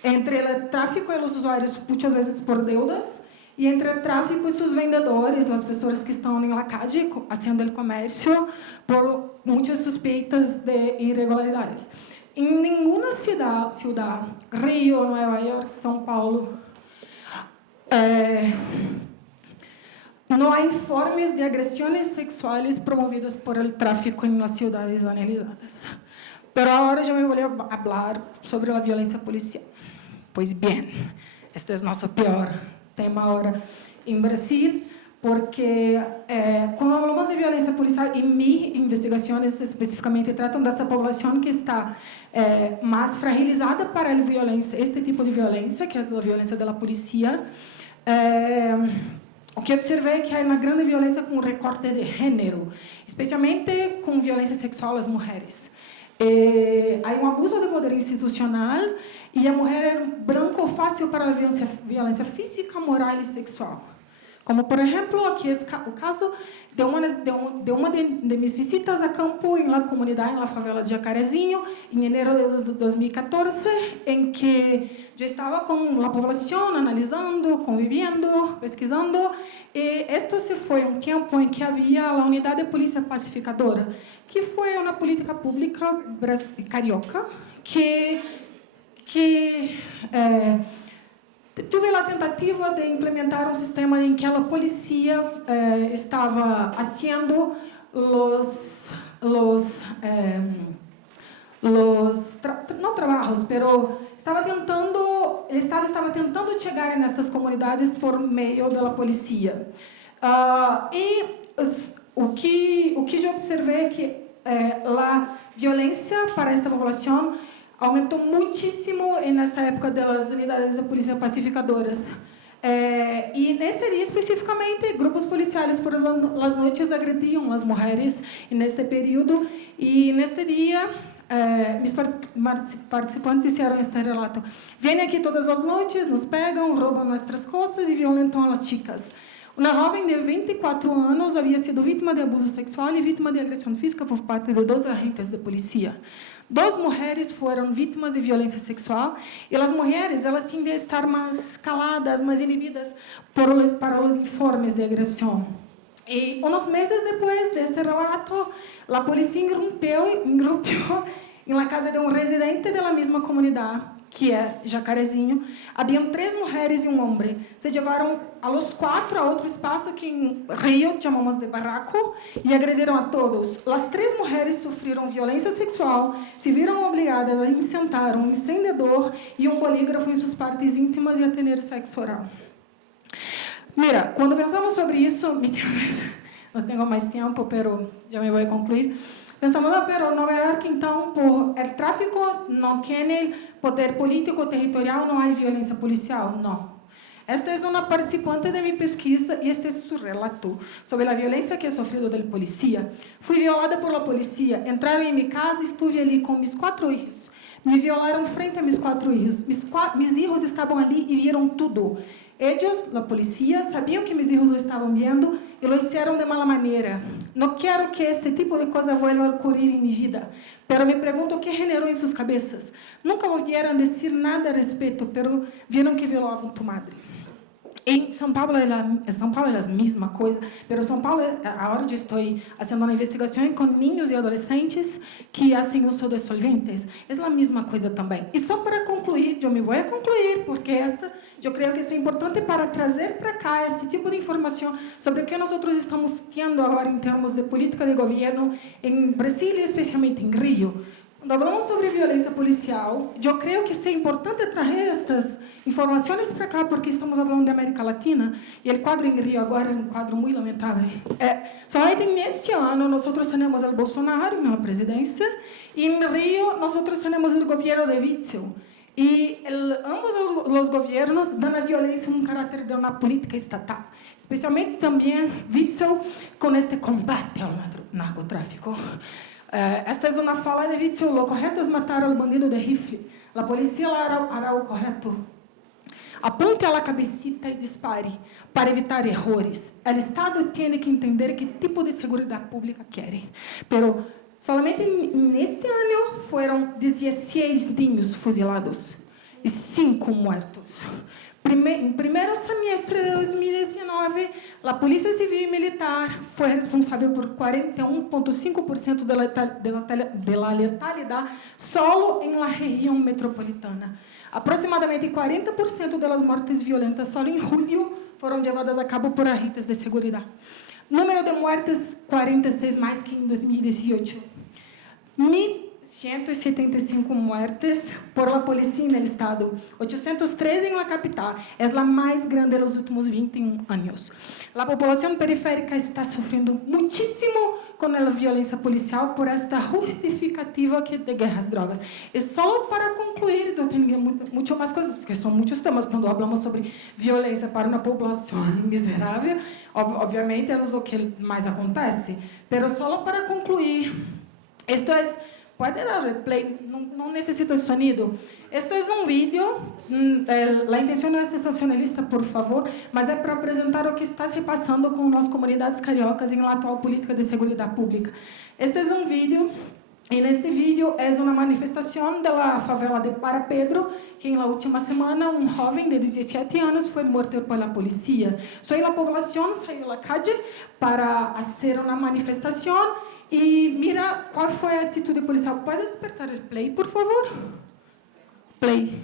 entre o tráfico e os usuários, muitas vezes por deudas, e entre o tráfico e seus vendedores, as pessoas que estão na calle fazendo o comércio, por muitas suspeitas de irregularidades. Em nenhuma cidade, Rio, Nova York, São Paulo, não há informes de agressões sexuais promovidas por el tráfico em las cidades analisadas. Pero agora eu vou falar sobre a violência policial. Pois bem, este é nosso pior tema agora em Brasil, porque quando falamos de violência policial, em minhas investigações especificamente tratam dessa população que está mais fragilizada para este tipo de violência, que é a violência da polícia. O que observei é que há uma grande violência com recorte de gênero, especialmente com violência sexual às mulheres. Há um abuso de poder institucional e a mulher é um branco fácil para a violência física, moral e sexual. Como, por exemplo, aqui é o caso de uma de minhas visitas a campo na comunidade, na favela de Jacarezinho, em janeiro de 2014, em que eu estava com a população, analisando, convivendo, pesquisando, e este se foi um tempo em que havia a unidade de polícia pacificadora, que foi uma política pública carioca, que tive a tentativa de implementar um sistema em que a polícia estava fazendo não trabalhos, pero o Estado estava tentando chegar nestas comunidades por meio da polícia. O que eu observei é que a violência para esta população aumentou muitíssimo nessa época das unidades de polícia pacificadoras. E neste dia, especificamente, grupos policiais por las noites agrediam as mulheres neste período. E neste dia, Mis participantes hicieron este relato. Vienen aquí todas las noches, nos pegan, roban nuestras cosas y violentan a las chicas. Una joven de 24 años había sido víctima de abuso sexual y víctima de agresión física por parte de 2 agentes de policía. 2 mujeres fueron víctimas de violencia sexual y las mujeres elas tienden a estar más caladas, más inhibidas para los informes de agresión. Y unos meses después de este relato, la policía irrumpió en la casa de un residente de la misma comunidad, que es Jacarezinho. Habían 3 mujeres y un hombre. Se llevaron a los 4 a otro espacio que en Río llamamos de barraco y agredieron a todos. Las 3 mujeres sufrieron violencia sexual, se vieron obligadas a incentar un encendedor y un bolígrafo en sus partes íntimas y a tener sexo oral. Mira, quando pensamos sobre isso, não tenho mais tempo, pero já me vou concluir. Pensamos, pero Nova York, então, por el tráfico não tem poder político territorial, não há violência policial. Não. Esta é uma participante de minha pesquisa e este é seu relato sobre a violência que he sofrido del policía. Fui violada por la policía, entraram em minha casa, estive ali com mis 4 hijos. Me violaram frente a mis 4 hijos. Mis hijos estavam ali e viram tudo. Ellos, la policía, sabían que mis hijos lo estaban viendo y lo hicieron de mala manera. No quiero que este tipo de cosas vuelva a ocurrir en mi vida, pero me pregunto qué generó en sus cabezas. Nunca volvieron a decir nada al respecto, pero vieron que violaban tu madre. Em São Paulo é a mesma coisa, mas São Paulo, agora eu estou fazendo uma investigação com niños e adolescentes que fazem uso de solventes. É a mesma coisa também. E só para concluir, eu me vou concluir, porque eu creio que é importante para trazer para cá este tipo de informação sobre o que nós estamos tendo agora em termos de política de governo em Brasília, especialmente em Rio. Quando falamos sobre violência policial, eu creio que é importante trazer estas informações para cá, porque estamos falando de América Latina, e o quadro em Rio agora é um quadro muito lamentável. Somente neste ano, nós temos o Bolsonaro na presidência, e em Rio, nós temos o governo de Witzel. E ambos os governos dão a violência um caráter de uma política estatal, especialmente também Witzel com este combate ao narcotráfico. Esta é uma fala de Witzel: lo correto é matar al bandido de rifle. A polícia hará o correto. Aponte a la cabecita e dispare para evitar errores. O Estado tem que entender que tipo de segurança pública quer. Pero solamente neste ano foram 16 niños fuzilados e 5 muertos. Em primeiro semestre de 2019, a Polícia Civil e Militar foi responsável por 41,5% de la letalidade solo em la região metropolitana. Aproximadamente 40% das mortes violentas só em julho foram levadas a cabo por agentes de segurança. Número de mortes, 46 mais que em 2018. 1.175 muertes por la policía no estado, 813 en la capital. Es la más grande de los últimos 21 años. La población periférica está sufriendo muchísimo con la violencia policial por esta justificativa que de guerras drogas. E só para concluir, eu tenho muito mais coisas, porque são muitos temas quando falamos sobre violência para uma população miserável. Obviamente, é o que mais acontece. Mas só para concluir, isto é... Pode dar replay, não necessita sonido. Este é um vídeo, a intenção não é sensacionalista, por favor, mas é para apresentar o que está se passando com as comunidades cariocas em la atual política de segurança pública. Este é um vídeo, e neste vídeo é uma manifestação da favela de Para Pedro, que na última semana um jovem de 17 anos foi morto pela polícia. A população saiu à calle para fazer uma manifestação. E mira qual foi a atitude policial. Pode apertar o play, por favor? Play.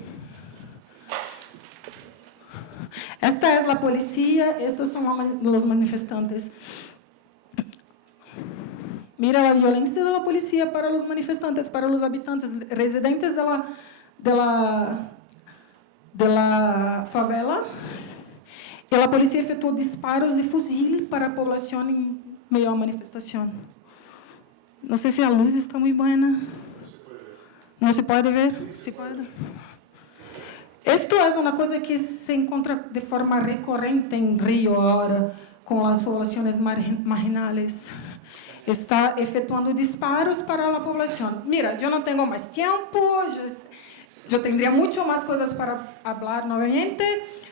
Esta é a polícia, estes são os manifestantes. Mira a violência da polícia para os manifestantes, para os habitantes, residentes da favela. E a polícia efetuou disparos de fuzil para a população em meio à manifestação. Não sei se a luz está muito boa. Não se pode ver? Se pode. Isto é uma coisa que se encontra de forma recorrente em Rio agora, com as populações marginais. está efectuando disparos para la población. Mira, yo no tengo más tiempo, yo tendría mucho más cosas para hablar nuevamente,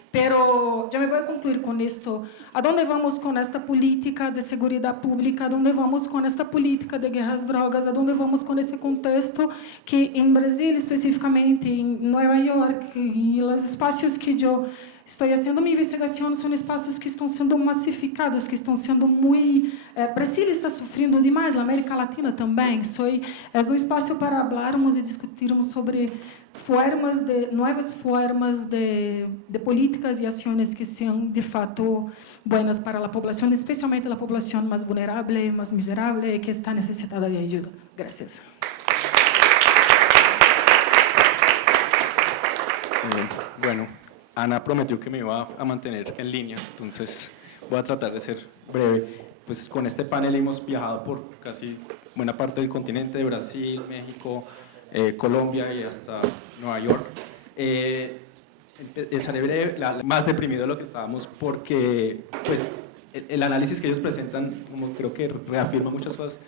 pero yo me voy a concluir con esto. ¿A dónde vamos con esta política de seguridad pública? ¿A dónde vamos con esta política de guerras drogas? ¿A dónde vamos con ese contexto que en Brasil específicamente, en Nueva York, y los espacios que yo estoy haciendo mi investigación son espacios que están siendo masificados, que están siendo muy... Brasil está sufriendo demais, la América Latina também. Es un espacio para hablarmos y discutirmos sobre nuevas formas de políticas y acciones que sean de fato buenas para la población, especialmente la población más vulnerable, más miserable, que está necesitada de ayuda. Gracias. Bueno, Ana prometió que me iba a mantener en línea, entonces voy a tratar de ser breve. Pues con este panel hemos viajado por casi buena parte del continente, de Brasil, México, Colombia y hasta Nueva York. Seré breve, más deprimido de lo que estábamos, porque pues, el análisis que ellos presentan, como creo que reafirma muchas cosas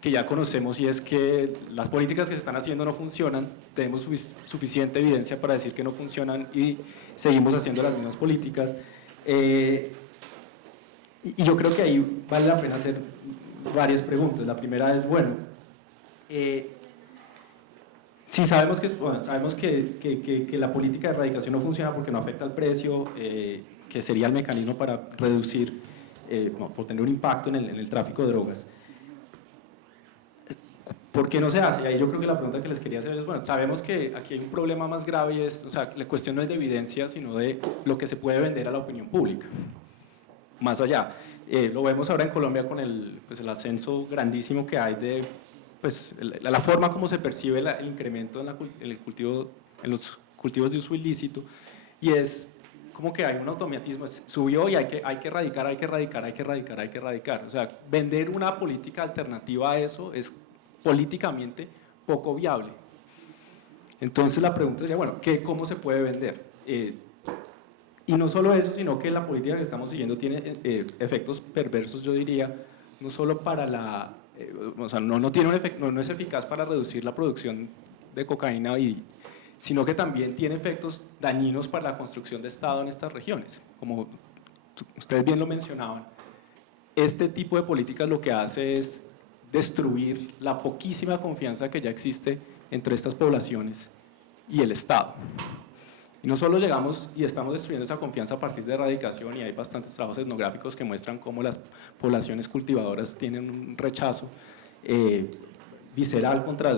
que ya conocemos, y es que las políticas que se están haciendo no funcionan, tenemos suficiente evidencia para decir que no funcionan y seguimos haciendo las mismas políticas. Y yo creo que ahí vale la pena hacer varias preguntas. La primera es, bueno, si sabemos que la política de erradicación no funciona porque no afecta al precio, que sería el mecanismo para reducir, por tener un impacto en el tráfico de drogas, ¿por qué no se hace? Y ahí yo creo que la pregunta que les quería hacer es, bueno, sabemos que aquí hay un problema más grave y es, o sea, la cuestión no es de evidencia, sino de lo que se puede vender a la opinión pública. Más allá, lo vemos ahora en Colombia con el ascenso grandísimo que hay de la forma como se percibe el incremento en los cultivos de uso ilícito, y es como que hay un automatismo, subió y hay que erradicar, o sea, vender una política alternativa a eso es políticamente poco viable. Entonces la pregunta sería, bueno, ¿cómo se puede vender? Y no solo eso, sino que la política que estamos siguiendo tiene efectos perversos, yo diría, no solo para o sea, no tiene un efecto, no es eficaz para reducir la producción de cocaína, sino que también tiene efectos dañinos para la construcción de Estado en estas regiones. Como ustedes bien lo mencionaban, este tipo de políticas lo que hace es destruir la poquísima confianza que ya existe entre estas poblaciones y el Estado. Y no solo llegamos y estamos destruyendo esa confianza a partir de erradicación, y hay bastantes trabajos etnográficos que muestran cómo las poblaciones cultivadoras tienen un rechazo visceral contra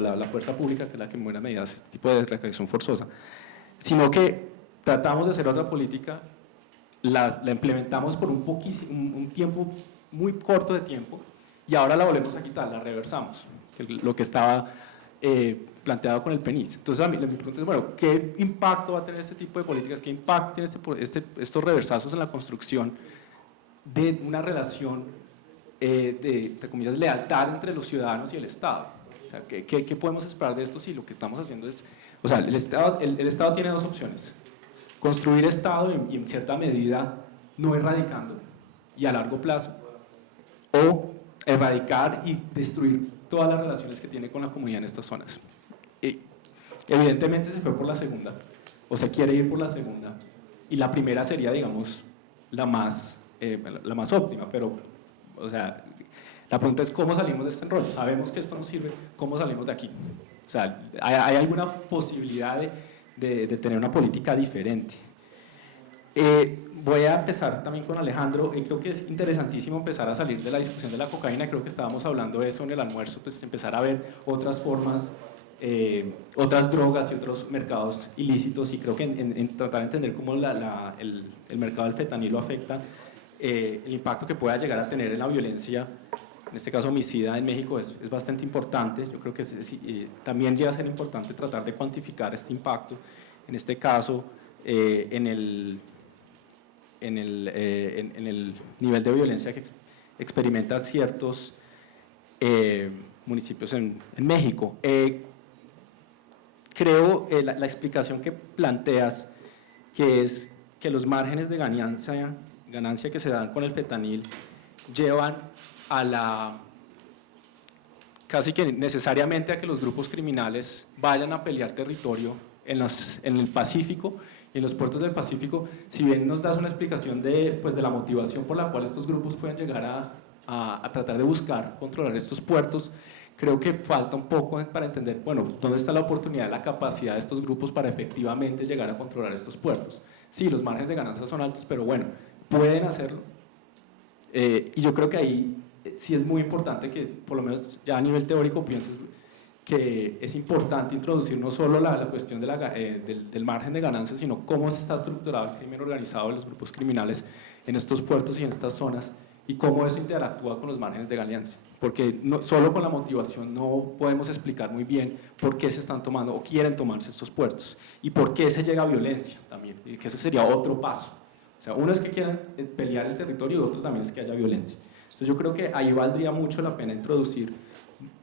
la fuerza pública, que es la que en buena medida hace este tipo de erradicación forzosa, sino que tratamos de hacer otra política, la implementamos por un tiempo muy corto de tiempo, y ahora la volvemos a quitar, la reversamos, lo que estaba planteado con el PENIS. Entonces, mi pregunta es, bueno, ¿qué impacto va a tener este tipo de políticas? ¿Qué impacto tiene estos reversazos en la construcción de una relación de comillas, lealtad entre los ciudadanos y el Estado? O sea, ¿qué podemos esperar de esto si lo que estamos haciendo es... O sea, el Estado tiene dos opciones: construir Estado y en cierta medida no erradicándolo, y a largo plazo, o erradicar y destruir todas las relaciones que tiene con la comunidad en estas zonas. Evidentemente se fue por la segunda, o se quiere ir por la segunda, y la primera sería, digamos, la más óptima, pero, o sea, la pregunta es cómo salimos de este enrollo. Sabemos que esto no sirve, ¿cómo salimos de aquí? O sea, ¿hay alguna posibilidad de tener una política diferente? Voy a empezar también con Alejandro. Creo que es interesantísimo empezar a salir de la discusión de la cocaína. Creo que estábamos hablando de eso en el almuerzo, pues empezar a ver otras formas, otras drogas y otros mercados ilícitos, y creo que en tratar de entender cómo el mercado del fentanilo afecta el impacto que pueda llegar a tener en la violencia, en este caso homicida en México, es bastante importante. Yo creo que también llega a ser importante tratar de cuantificar este impacto, en este caso en el nivel de violencia que experimenta ciertos municipios en México. Creo la explicación que planteas, que es que los márgenes de ganancia que se dan con el fentanil llevan a casi que necesariamente a que los grupos criminales vayan a pelear territorio en el Pacífico y en los puertos del Pacífico. Si bien nos das una explicación pues, de la motivación por la cual estos grupos pueden llegar a tratar de buscar controlar estos puertos, creo que falta un poco para entender, bueno, dónde está la oportunidad, la capacidad de estos grupos para efectivamente llegar a controlar estos puertos. Sí, los márgenes de ganancia son altos, pero bueno, pueden hacerlo. Y yo creo que ahí sí es muy importante que, por lo menos ya a nivel teórico, pienses que es importante introducir no solo la cuestión del margen de ganancia, sino cómo se está estructurado el crimen organizado de los grupos criminales en estos puertos y en estas zonas, y cómo eso interactúa con los márgenes de ganancia. Porque solo con la motivación no podemos explicar muy bien por qué se están tomando o quieren tomarse estos puertos, y por qué se llega a violencia también, y que ese sería otro paso. O sea, uno es que quieran pelear el territorio y otro también es que haya violencia. Entonces yo creo que ahí valdría mucho la pena introducir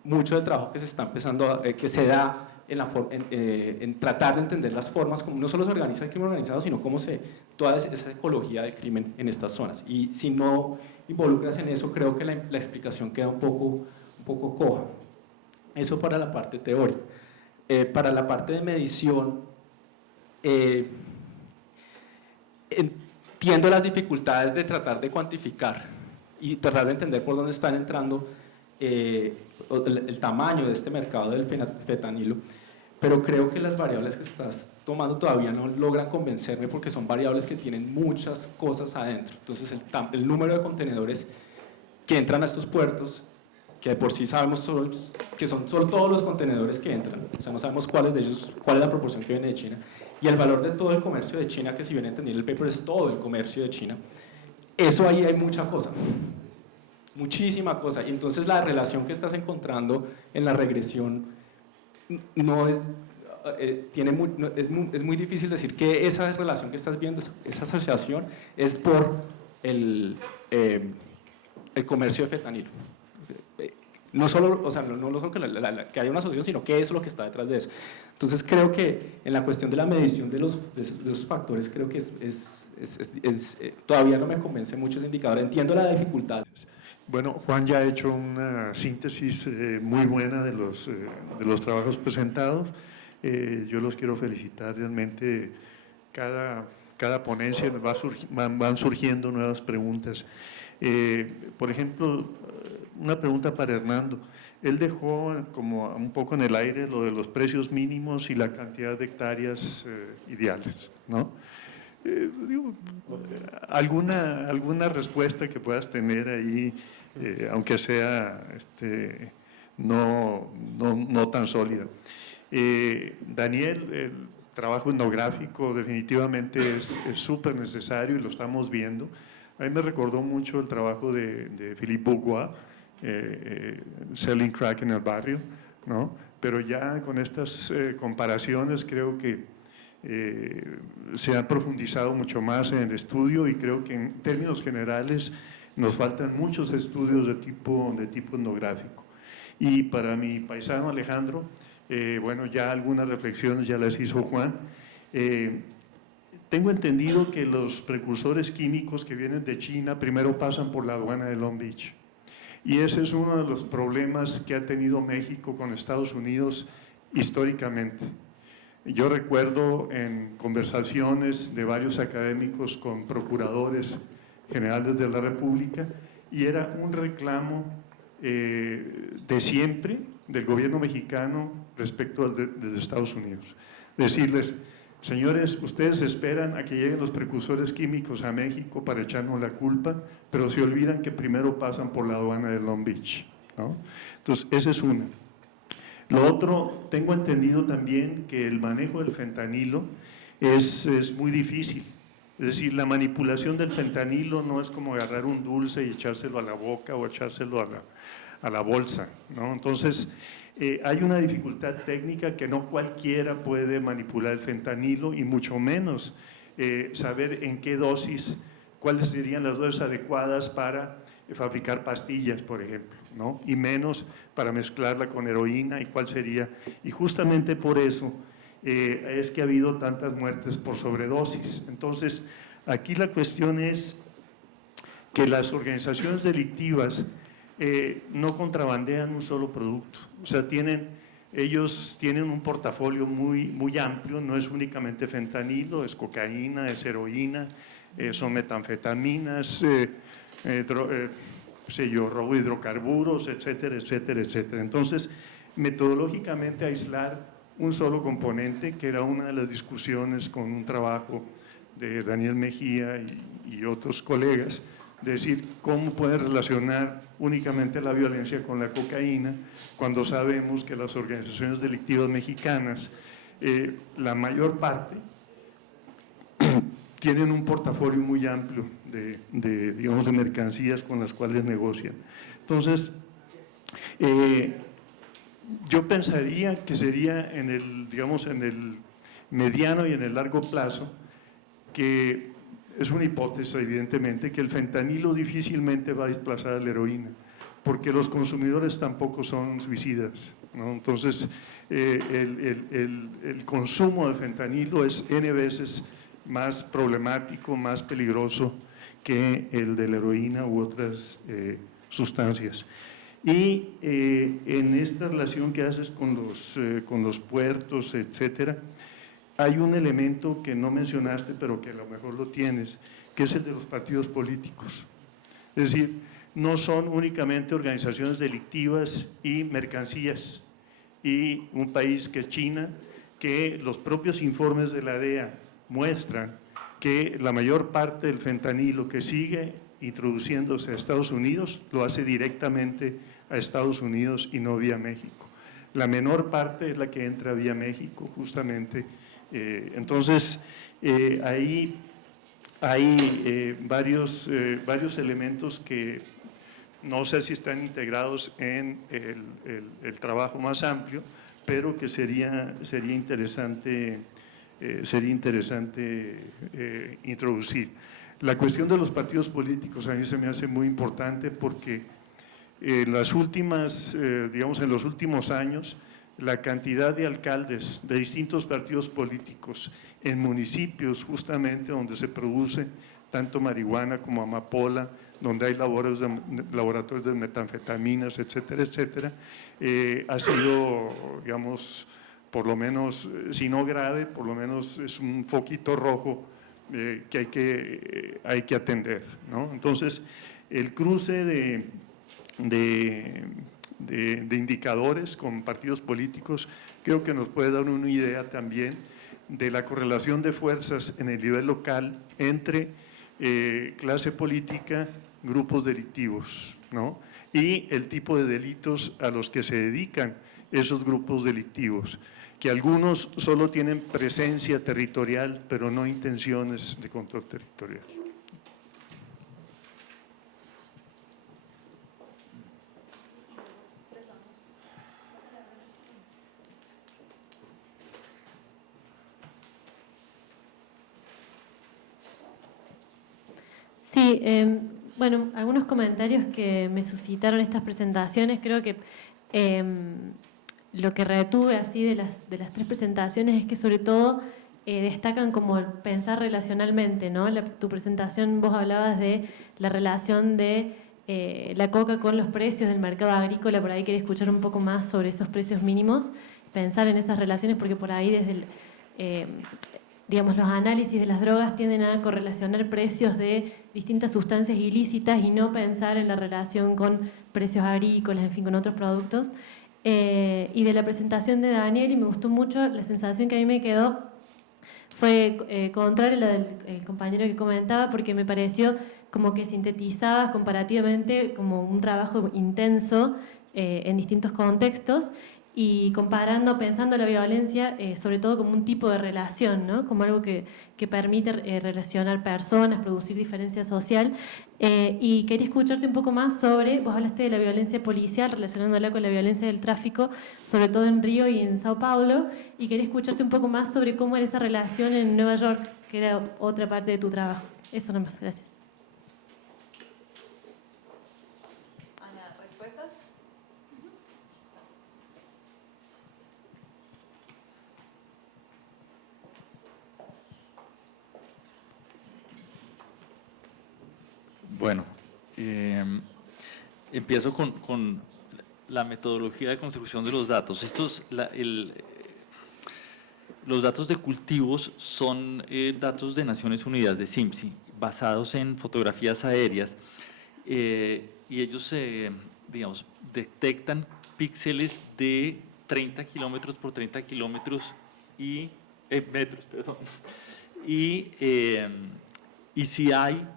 mucho del trabajo que se está empezando, que se da en tratar de entender las formas como no solo se organiza el crimen organizado, sino cómo toda esa ecología del crimen en estas zonas. Y si no involucras en eso, creo que la explicación queda un poco coja. Eso para la parte teórica. Para la parte de medición, entiendo las dificultades de tratar de cuantificar y tratar de entender por dónde están entrando el tamaño de este mercado del fentanilo, pero creo que las variables que estás tomando todavía no logran convencerme, porque son variables que tienen muchas cosas adentro. Entonces el número de contenedores que entran a estos puertos, que de por sí sabemos que son todos los contenedores que entran, o sea, no sabemos cuáles de ellos, cuál es la proporción que viene de China, y el valor de todo el comercio de China, que si bien entendí en el paper es todo el comercio de China. Eso ahí hay mucha cosa, muchísima cosa, y entonces la relación que estás encontrando en la regresión no es, es muy difícil decir que esa relación que estás viendo, esa asociación, es por el comercio de fentanilo. No solo, o sea, no solo que haya una asociación, sino qué es lo que está detrás de eso. Entonces creo que en la cuestión de la medición de esos factores, creo que todavía no me convence mucho ese indicador. Entiendo la dificultad. Bueno, Juan ya ha hecho una síntesis muy buena de los trabajos presentados. Yo los quiero felicitar, realmente cada ponencia van surgiendo nuevas preguntas. Por ejemplo, una pregunta para Hernando. Él dejó como un poco en el aire lo de los precios mínimos y la cantidad de hectáreas ideales, ¿no? ¿Alguna respuesta que puedas tener ahí, aunque sea no tan sólida? Daniel, el trabajo etnográfico definitivamente es súper necesario y lo estamos viendo. A mí me recordó mucho el trabajo de Philippe Bourgois, Selling Crack en el barrio, ¿no? Pero ya con estas comparaciones creo que se ha profundizado mucho más en el estudio, y creo que en términos generales nos faltan muchos estudios de tipo etnográfico. Y para mi paisano Alejandro, bueno, ya algunas reflexiones ya las hizo Juan. Tengo entendido que los precursores químicos que vienen de China primero pasan por la aduana de Long Beach, y ese es uno de los problemas que ha tenido México con Estados Unidos históricamente. Yo recuerdo en conversaciones de varios académicos con procuradores generales de la República, y era un reclamo de siempre del gobierno mexicano respecto al de Estados Unidos. Decirles, señores, ustedes esperan a que lleguen los precursores químicos a México para echarnos la culpa, pero se olvidan que primero pasan por la aduana de Long Beach, ¿no? Entonces, esa es una. Lo otro, tengo entendido también que el manejo del fentanilo es muy difícil. Es decir, la manipulación del fentanilo no es como agarrar un dulce y echárselo a la boca o echárselo a la bolsa, ¿no? Entonces, hay una dificultad técnica que no cualquiera puede manipular el fentanilo, y mucho menos saber en qué dosis, cuáles serían las dosis adecuadas para fabricar pastillas, por ejemplo, ¿no? Y menos para mezclarla con heroína, y cuál sería. Y justamente por eso es que ha habido tantas muertes por sobredosis. Entonces, aquí la cuestión es que las organizaciones delictivas no contrabandean un solo producto. O sea, ellos tienen un portafolio muy amplio, no es únicamente fentanilo, es cocaína, es heroína, son metanfetaminas, robo de hidrocarburos, etcétera, etcétera, etcétera. Entonces, metodológicamente aislar un solo componente, que era una de las discusiones con un trabajo de Daniel Mejía y otros colegas, de decir cómo puede relacionar únicamente la violencia con la cocaína, cuando sabemos que las organizaciones delictivas mexicanas, la mayor parte, tienen un portafolio muy amplio digamos, de mercancías con las cuales negocian. Entonces, yo pensaría que sería digamos, en el mediano y en el largo plazo, que es una hipótesis evidentemente, que el fentanilo difícilmente va a desplazar a la heroína, porque los consumidores tampoco son suicidas, ¿no? Entonces, el consumo de fentanilo es N veces más problemático, más peligroso que el de la heroína u otras sustancias. Y en esta relación que haces con los puertos, etcétera, hay un elemento que no mencionaste, pero que a lo mejor lo tienes, que es el de los partidos políticos. Es decir, no son únicamente organizaciones delictivas y mercancías, y un país que es China, que los propios informes de la DEA muestran que la mayor parte del fentanilo que sigue introduciéndose a Estados Unidos lo hace directamente a Estados Unidos y no vía México. La menor parte es la que entra vía México, justamente. Entonces, ahí hay varios elementos que no sé si están integrados en el trabajo más amplio, pero que sería interesante introducir. La cuestión de los partidos políticos a mí se me hace muy importante porque en los últimos años, la cantidad de alcaldes de distintos partidos políticos en municipios justamente donde se produce tanto marihuana como amapola, donde hay laboratorios de metanfetaminas, etcétera, etcétera, ha sido, digamos, por lo menos, si no grave, por lo menos es un foquito rojo que hay que atender, ¿no? Entonces, el cruce de indicadores con partidos políticos creo que nos puede dar una idea también de la correlación de fuerzas en el nivel local entre clase política, grupos delictivos, ¿no? Y el tipo de delitos a los que se dedican esos grupos delictivos, que algunos solo tienen presencia territorial, pero no intenciones de control territorial. Sí, bueno, algunos comentarios que me suscitaron estas presentaciones, creo que lo que retuve así de las tres presentaciones es que sobre todo destacan como el pensar relacionalmente, ¿no? Tu presentación vos hablabas de la relación de la coca con los precios del mercado agrícola, por ahí quería escuchar un poco más sobre esos precios mínimos, pensar en esas relaciones porque por ahí desde digamos, los análisis de las drogas tienden a correlacionar precios de distintas sustancias ilícitas y no pensar en la relación con precios agrícolas, en fin, con otros productos. Y de la presentación de Daniel, y me gustó mucho, la sensación que a mí me quedó fue contraria a la del compañero que comentaba, porque me pareció como que sintetizaba comparativamente como un trabajo intenso en distintos contextos, y comparando, pensando la violencia sobre todo como un tipo de relación, ¿no? Como algo que permite relacionar personas, producir diferencia social. Y quería escucharte un poco más sobre, vos hablaste de la violencia policial, relacionándola con la violencia del tráfico, sobre todo en Río y en Sao Paulo, y quería escucharte un poco más sobre cómo era esa relación en Nueva York, que era otra parte de tu trabajo. Eso nomás, gracias. Ana, ¿respuestas? Bueno, empiezo con la metodología de construcción de los datos. Los datos de cultivos son datos de Naciones Unidas, de SIMSI, basados en fotografías aéreas, y ellos, digamos, detectan píxeles de 30 kilómetros por 30 kilómetros y metros, perdón. Y si hay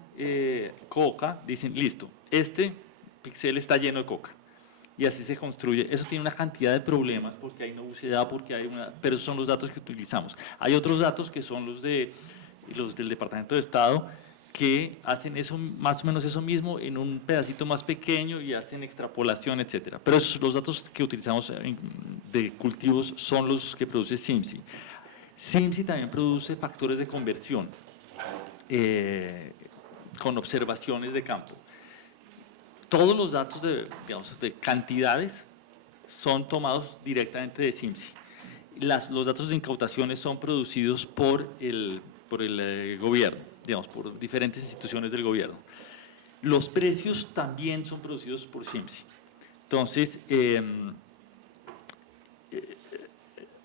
coca, dicen, listo, este píxel está lleno de coca. Y así se construye. Eso tiene una cantidad de problemas porque hay nubosidad, pero esos son los datos que utilizamos. Hay otros datos que son los del Departamento de Estado, que hacen eso, más o menos eso mismo en un pedacito más pequeño y hacen extrapolación, etcétera. Pero los datos que utilizamos de cultivos son los que produce SIMSI. SIMSI también produce factores de conversión con observaciones de campo. Todos los datos de cantidades son tomados directamente de SIMSI. Los datos de incautaciones son producidos por el gobierno, digamos, por diferentes instituciones del gobierno. Los precios también son producidos por SIMSI. Entonces,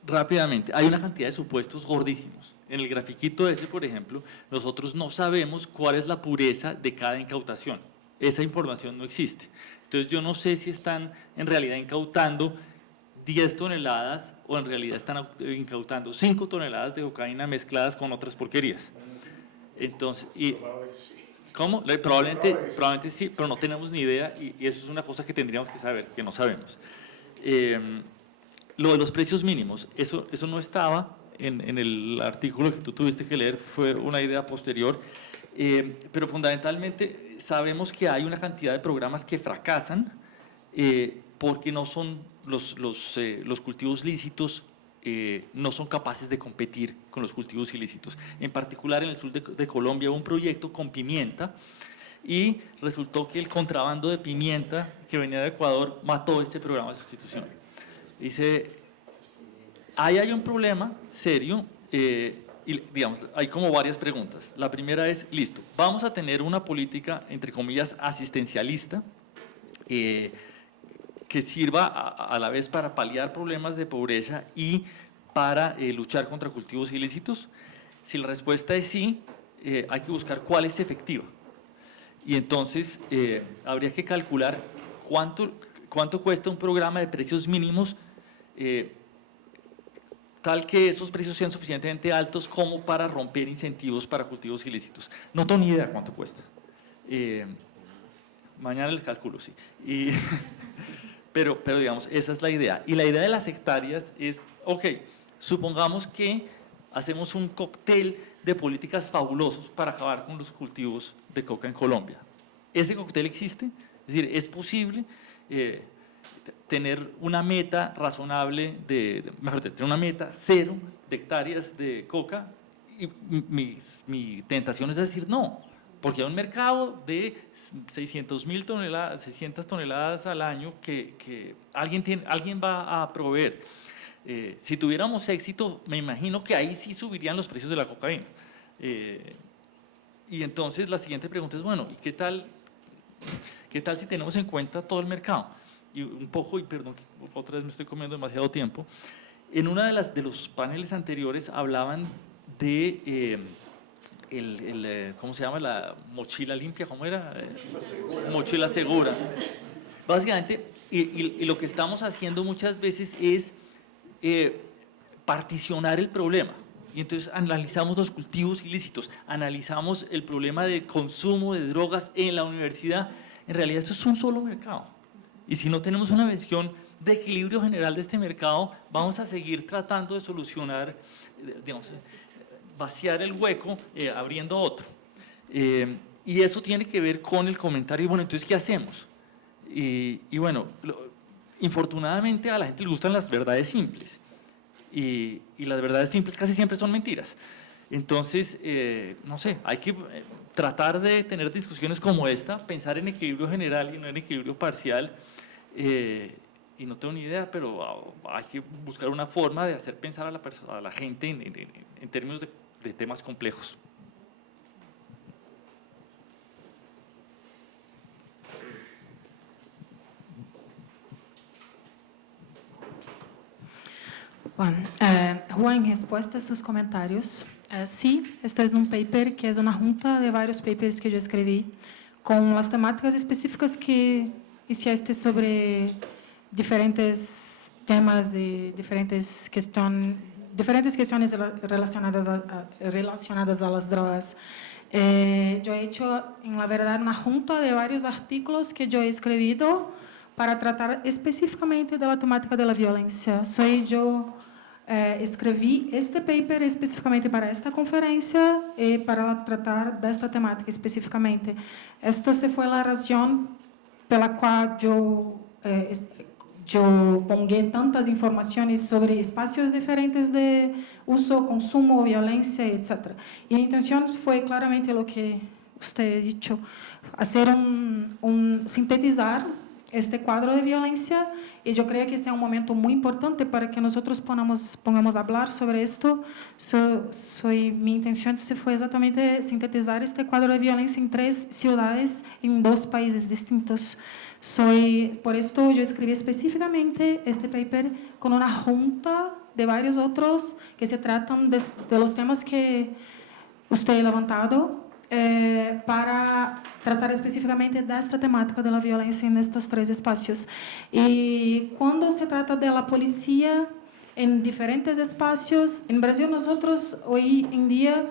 rápidamente, hay una cantidad de supuestos gordísimos. En el grafiquito ese, por ejemplo, nosotros no sabemos cuál es la pureza de cada incautación. Esa información no existe. Entonces, yo no sé si están en realidad incautando 10 toneladas o en realidad están incautando 5 toneladas de cocaína mezcladas con otras porquerías. Entonces, ¿cómo? Probablemente sí, pero no tenemos ni idea y eso es una cosa que tendríamos que saber, que no sabemos. Lo de los precios mínimos, eso no estaba en el artículo que tú tuviste que leer, fue una idea posterior, pero fundamentalmente sabemos que hay una cantidad de programas que fracasan porque no son los cultivos lícitos, no son capaces de competir con los cultivos ilícitos. En particular en el sur de Colombia hubo un proyecto con pimienta y resultó que el contrabando de pimienta que venía de Ecuador mató ese programa de sustitución. Dice, ahí hay un problema serio y digamos, hay como varias preguntas. La primera es, listo, vamos a tener una política, entre comillas, asistencialista, que sirva a la vez para paliar problemas de pobreza y para luchar contra cultivos ilícitos. Si la respuesta es sí, hay que buscar cuál es efectiva. Y entonces habría que calcular cuánto cuesta un programa de precios mínimos tal que esos precios sean suficientemente altos como para romper incentivos para cultivos ilícitos. No tengo ni idea cuánto cuesta. Mañana el cálculo, sí. Pero digamos, esa es la idea. Y la idea de las hectáreas es, ok, supongamos que hacemos un cóctel de políticas fabulosos para acabar con los cultivos de coca en Colombia. ¿Ese cóctel existe? Es decir, ¿es posible tener una meta razonable, mejor dicho, tener una meta 0 de hectáreas de coca? Y mi tentación es decir no, porque hay un mercado de 600 toneladas al año que alguien va a proveer. Si tuviéramos éxito, me imagino que ahí sí subirían los precios de la cocaína. Y entonces la siguiente pregunta es, bueno, ¿y qué tal si tenemos en cuenta todo el mercado? Y un poco, y perdón, otra vez me estoy comiendo demasiado tiempo, en una de los paneles anteriores hablaban de ¿cómo se llama? La mochila limpia, ¿cómo era? Mochila segura. Básicamente, y lo que estamos haciendo muchas veces es particionar el problema. Y entonces analizamos los cultivos ilícitos, analizamos el problema de consumo de drogas en la universidad. En realidad esto es un solo mercado. Y si no tenemos una visión de equilibrio general de este mercado, vamos a seguir tratando de solucionar, digamos, vaciar el hueco abriendo otro. Y eso tiene que ver con el comentario, bueno, entonces, ¿qué hacemos? Y bueno, infortunadamente a la gente le gustan las verdades simples. Y las verdades simples casi siempre son mentiras. Entonces, no sé, hay que tratar de tener discusiones como esta, pensar en equilibrio general y no en equilibrio parcial. Y no tengo ni idea, pero hay que buscar una forma de hacer pensar a la gente en términos de temas complejos. Bueno, Juan, en respuesta a sus comentarios, sí, esto es un paper que es una junta de varios papers que yo escribí con las temáticas específicas que hiciste sobre diferentes temas y diferentes cuestiones relacionadas a las drogas. Yo he hecho, en la verdad, una junta de varios artículos que yo he escrito para tratar específicamente de la temática de la violencia. Yo escrevi este paper especificamente para esta conferência e para tratar desta temática especificamente. Esta se foi a razão pela qual eu ponguei tantas informações sobre espaços diferentes de uso, consumo, violência, etc. E a intenção foi claramente o que você disse, fazer sintetizar este quadro de violência, e eu creio que esse é um momento muito importante para que nós pongamos a falar sobre isto. Minha intenção foi exatamente sintetizar este quadro de violência em 3 cidades, em 2 países distintos. Por isso, eu escrevi especificamente este paper com uma junta de vários outros que se tratam de los temas que você ha levantado, para tratar especificamente desta temática da violência nestes 3 espaços. E quando se trata da polícia em diferentes espaços, em Brasil, nós hoje em dia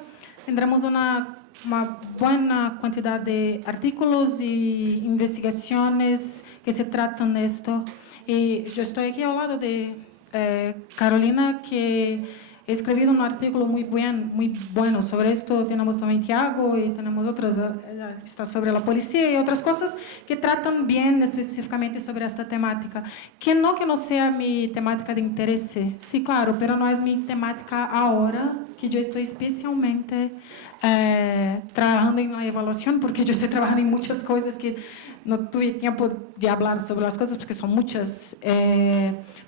temos uma boa quantidade de artículos e investigações que se tratam disto. E eu estou aqui ao lado de Carolina, que he escrito un artículo muy bueno sobre esto. Tenemos también Tiago y tenemos otras, está sobre la policía y otras cosas que tratan bien específicamente sobre esta temática. Que no sea mi temática de interés, sí, claro, pero no es mi temática ahora, que yo estoy especialmente trabajando en la evaluación, porque yo estoy trabajando en muchas cosas que no tuve tiempo de hablar sobre las cosas porque son muchas,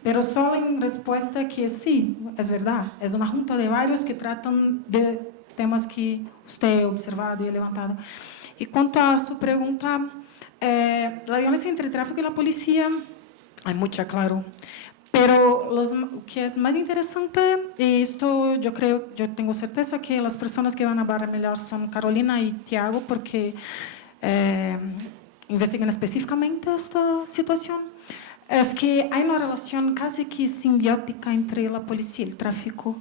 pero solo en respuesta que sí, es verdad, es una junta de varios que tratan de temas que usted ha observado y levantado. Y cuanto a su pregunta, la violencia entre tráfico y la policía, hay mucha, claro, pero lo que es más interesante, y esto yo tengo certeza que las personas que van a hablar mejor son Carolina y Tiago, porque investigan específicamente esta situación, es que hay una relación casi que simbiótica entre la policía y el tráfico,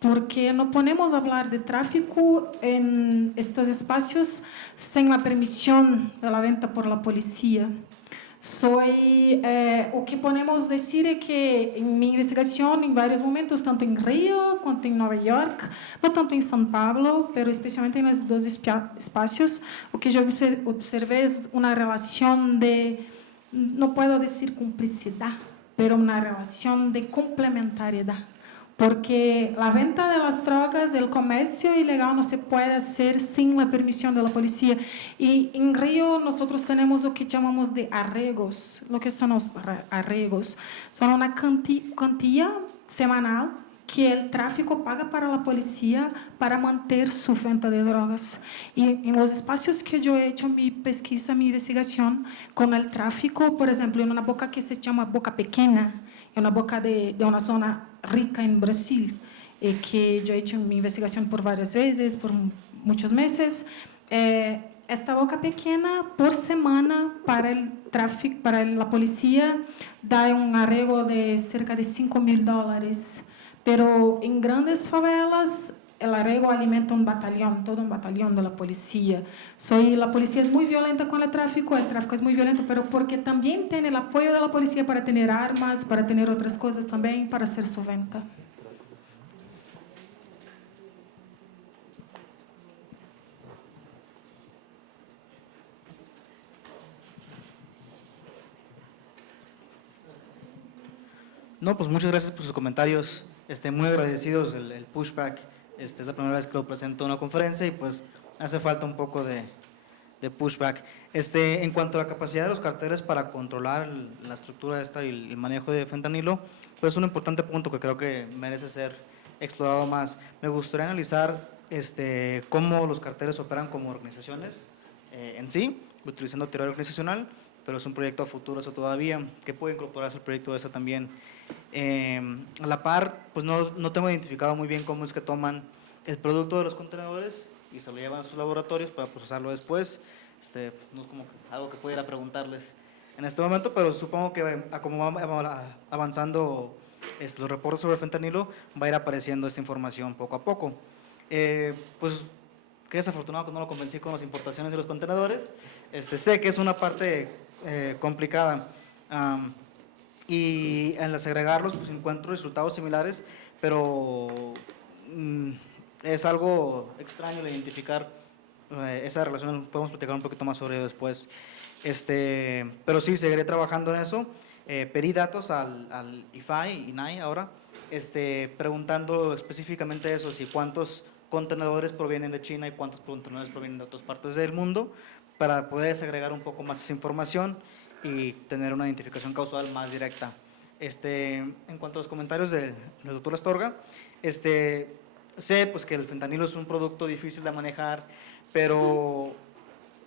porque no podemos hablar de tráfico en estos espacios sin la permisión de la venta por la policía. O que podemos decir es que en mi investigación, en varios momentos, tanto en Río quanto en Nueva York, no tanto en São Paulo, pero especialmente en los 2 espacios, o que yo observé es una relación de, no puedo decir complicidad, pero una relación de complementariedad. Porque la venta de las drogas, el comercio ilegal no se puede hacer sin la permisión de la policía. Y en Río nosotros tenemos lo que llamamos de arregos. Lo que son los arregos son una cantidad semanal que el tráfico paga para la policía para mantener su venta de drogas. Y en los espacios que yo he hecho mi pesquisa, mi investigación con el tráfico, por ejemplo, en una boca que se llama Boca Pequena, en una boca de una zona rica en Brasil, que yo he hecho mi investigación por varias veces, por muchos meses. Esta boca pequeña, por semana, para el tráfico, para la policía, da un arreglo de cerca de $5.000. Pero en grandes favelas, el arreglo alimenta un batallón, todo un batallón de la policía. La policía es muy violenta con el tráfico es muy violento, pero porque también tiene el apoyo de la policía para tener armas, para tener otras cosas también, para hacer su venta. No, pues muchas gracias por sus comentarios. Muy agradecidos el pushback. Es la primera vez que lo presento en una conferencia y pues hace falta un poco de pushback. En cuanto a la capacidad de los carteles para controlar la estructura y el manejo de fentanilo, pues es un importante punto que creo que merece ser explorado más. Me gustaría analizar cómo los carteles operan como organizaciones en sí, utilizando teoría organizacional, pero es un proyecto a futuro eso todavía, que puede incorporarse al proyecto de esa también. A la par, pues no tengo identificado muy bien cómo es que toman el producto de los contenedores y se lo llevan a sus laboratorios para procesarlo después. No es como algo que pudiera preguntarles en este momento, pero supongo que a como va avanzando los reportes sobre el fentanilo, va a ir apareciendo esta información poco a poco. Pues qué desafortunado que no lo convencí con las importaciones de los contenedores. Sé que es una parte complicada y en las agregarlos pues encuentro resultados similares, pero es algo extraño de identificar esa relación. Podemos platicar un poquito más sobre ello después. Pero sí, seguiré trabajando en eso. Pedí datos al INAI ahora, preguntando específicamente eso, si cuántos contenedores provienen de China y cuántos contenedores provienen de otras partes del mundo, para poder desagregar un poco más esa información y tener una identificación causal más directa. En cuanto a los comentarios del doctor Astorga, sé pues, que el fentanilo es un producto difícil de manejar, pero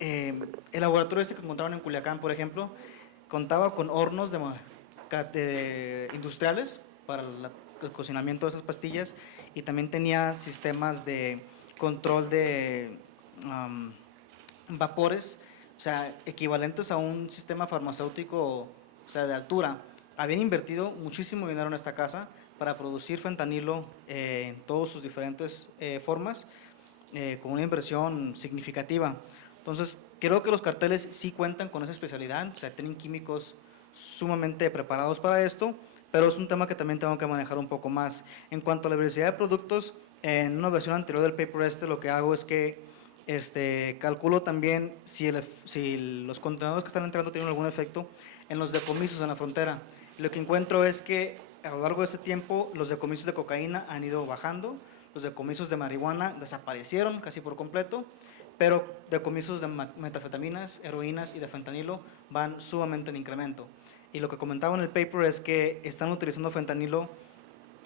el laboratorio que encontraron en Culiacán, por ejemplo, contaba con hornos industriales para el cocinamiento de esas pastillas y también tenía sistemas de control de vapores, o sea, equivalentes a un sistema farmacéutico, o sea, de altura. Habían invertido muchísimo dinero en esta casa para producir fentanilo en todas sus diferentes formas, con una inversión significativa. Entonces, creo que los carteles sí cuentan con esa especialidad, o sea, tienen químicos sumamente preparados para esto, pero es un tema que también tengo que manejar un poco más. En cuanto a la diversidad de productos, en una versión anterior del paper lo que hago es que calculo también si los contenedores que están entrando tienen algún efecto en los decomisos en la frontera. Lo que encuentro es que a lo largo de este tiempo los decomisos de cocaína han ido bajando, los decomisos de marihuana desaparecieron casi por completo, pero decomisos de metanfetaminas, heroínas y de fentanilo van sumamente en incremento. Y lo que comentaba en el paper es que están utilizando fentanilo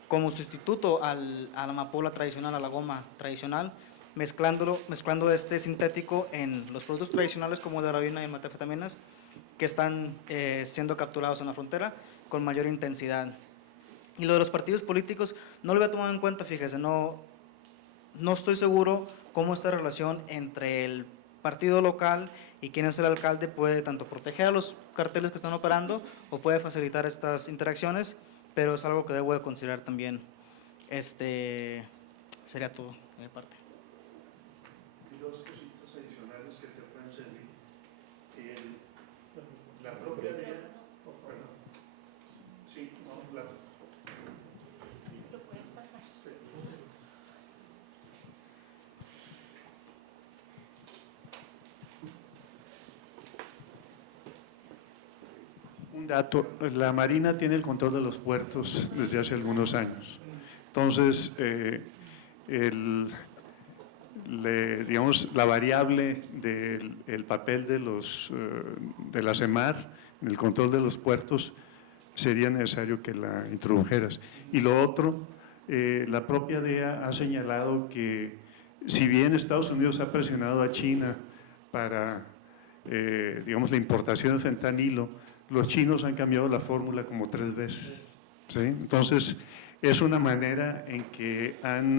como sustituto a la amapola tradicional, a la goma tradicional, mezclando este sintético en los productos tradicionales como de heroína y metanfetaminas que están siendo capturados en la frontera con mayor intensidad. Y lo de los partidos políticos no lo había tomado en cuenta, fíjese, no estoy seguro cómo esta relación entre el partido local y quién es el alcalde puede tanto proteger a los carteles que están operando o puede facilitar estas interacciones, pero es algo que debo de considerar también. Sería todo de mi parte. Y dos cositas adicionales que te pueden servir. La propia DEA, sí, no, la... Un dato, la Marina tiene el control de los puertos desde hace algunos años. Entonces, digamos, la variable del papel de la CEMAR en el control de los puertos sería necesario que la introdujeras. Y lo otro, la propia DEA ha señalado que si bien Estados Unidos ha presionado a China para, digamos, la importación de fentanilo, los chinos han cambiado la fórmula como 3 veces, ¿sí? Entonces, es una manera en que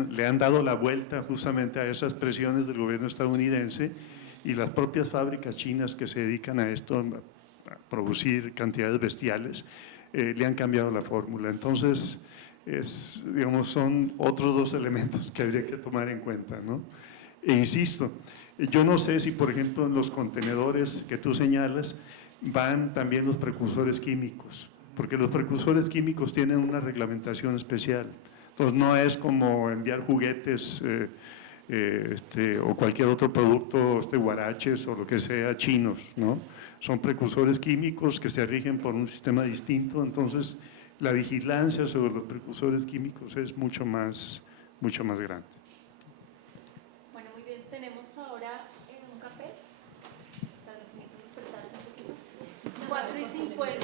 le han dado la vuelta justamente a esas presiones del gobierno estadounidense y las propias fábricas chinas que se dedican a esto, a producir cantidades bestiales, le han cambiado la fórmula. Entonces, digamos, son otros 2 elementos que habría que tomar en cuenta, ¿no? E insisto, yo no sé si, por ejemplo, en los contenedores que tú señalas, van también los precursores químicos, porque los precursores químicos tienen una reglamentación especial. Entonces, no es como enviar juguetes o cualquier otro producto, guaraches o lo que sea, chinos, ¿no? Son precursores químicos que se rigen por un sistema distinto, entonces la vigilancia sobre los precursores químicos es mucho más grande. Bueno, muy bien. Tenemos ahora un café para los miembros despertarse un poquito. 4:50.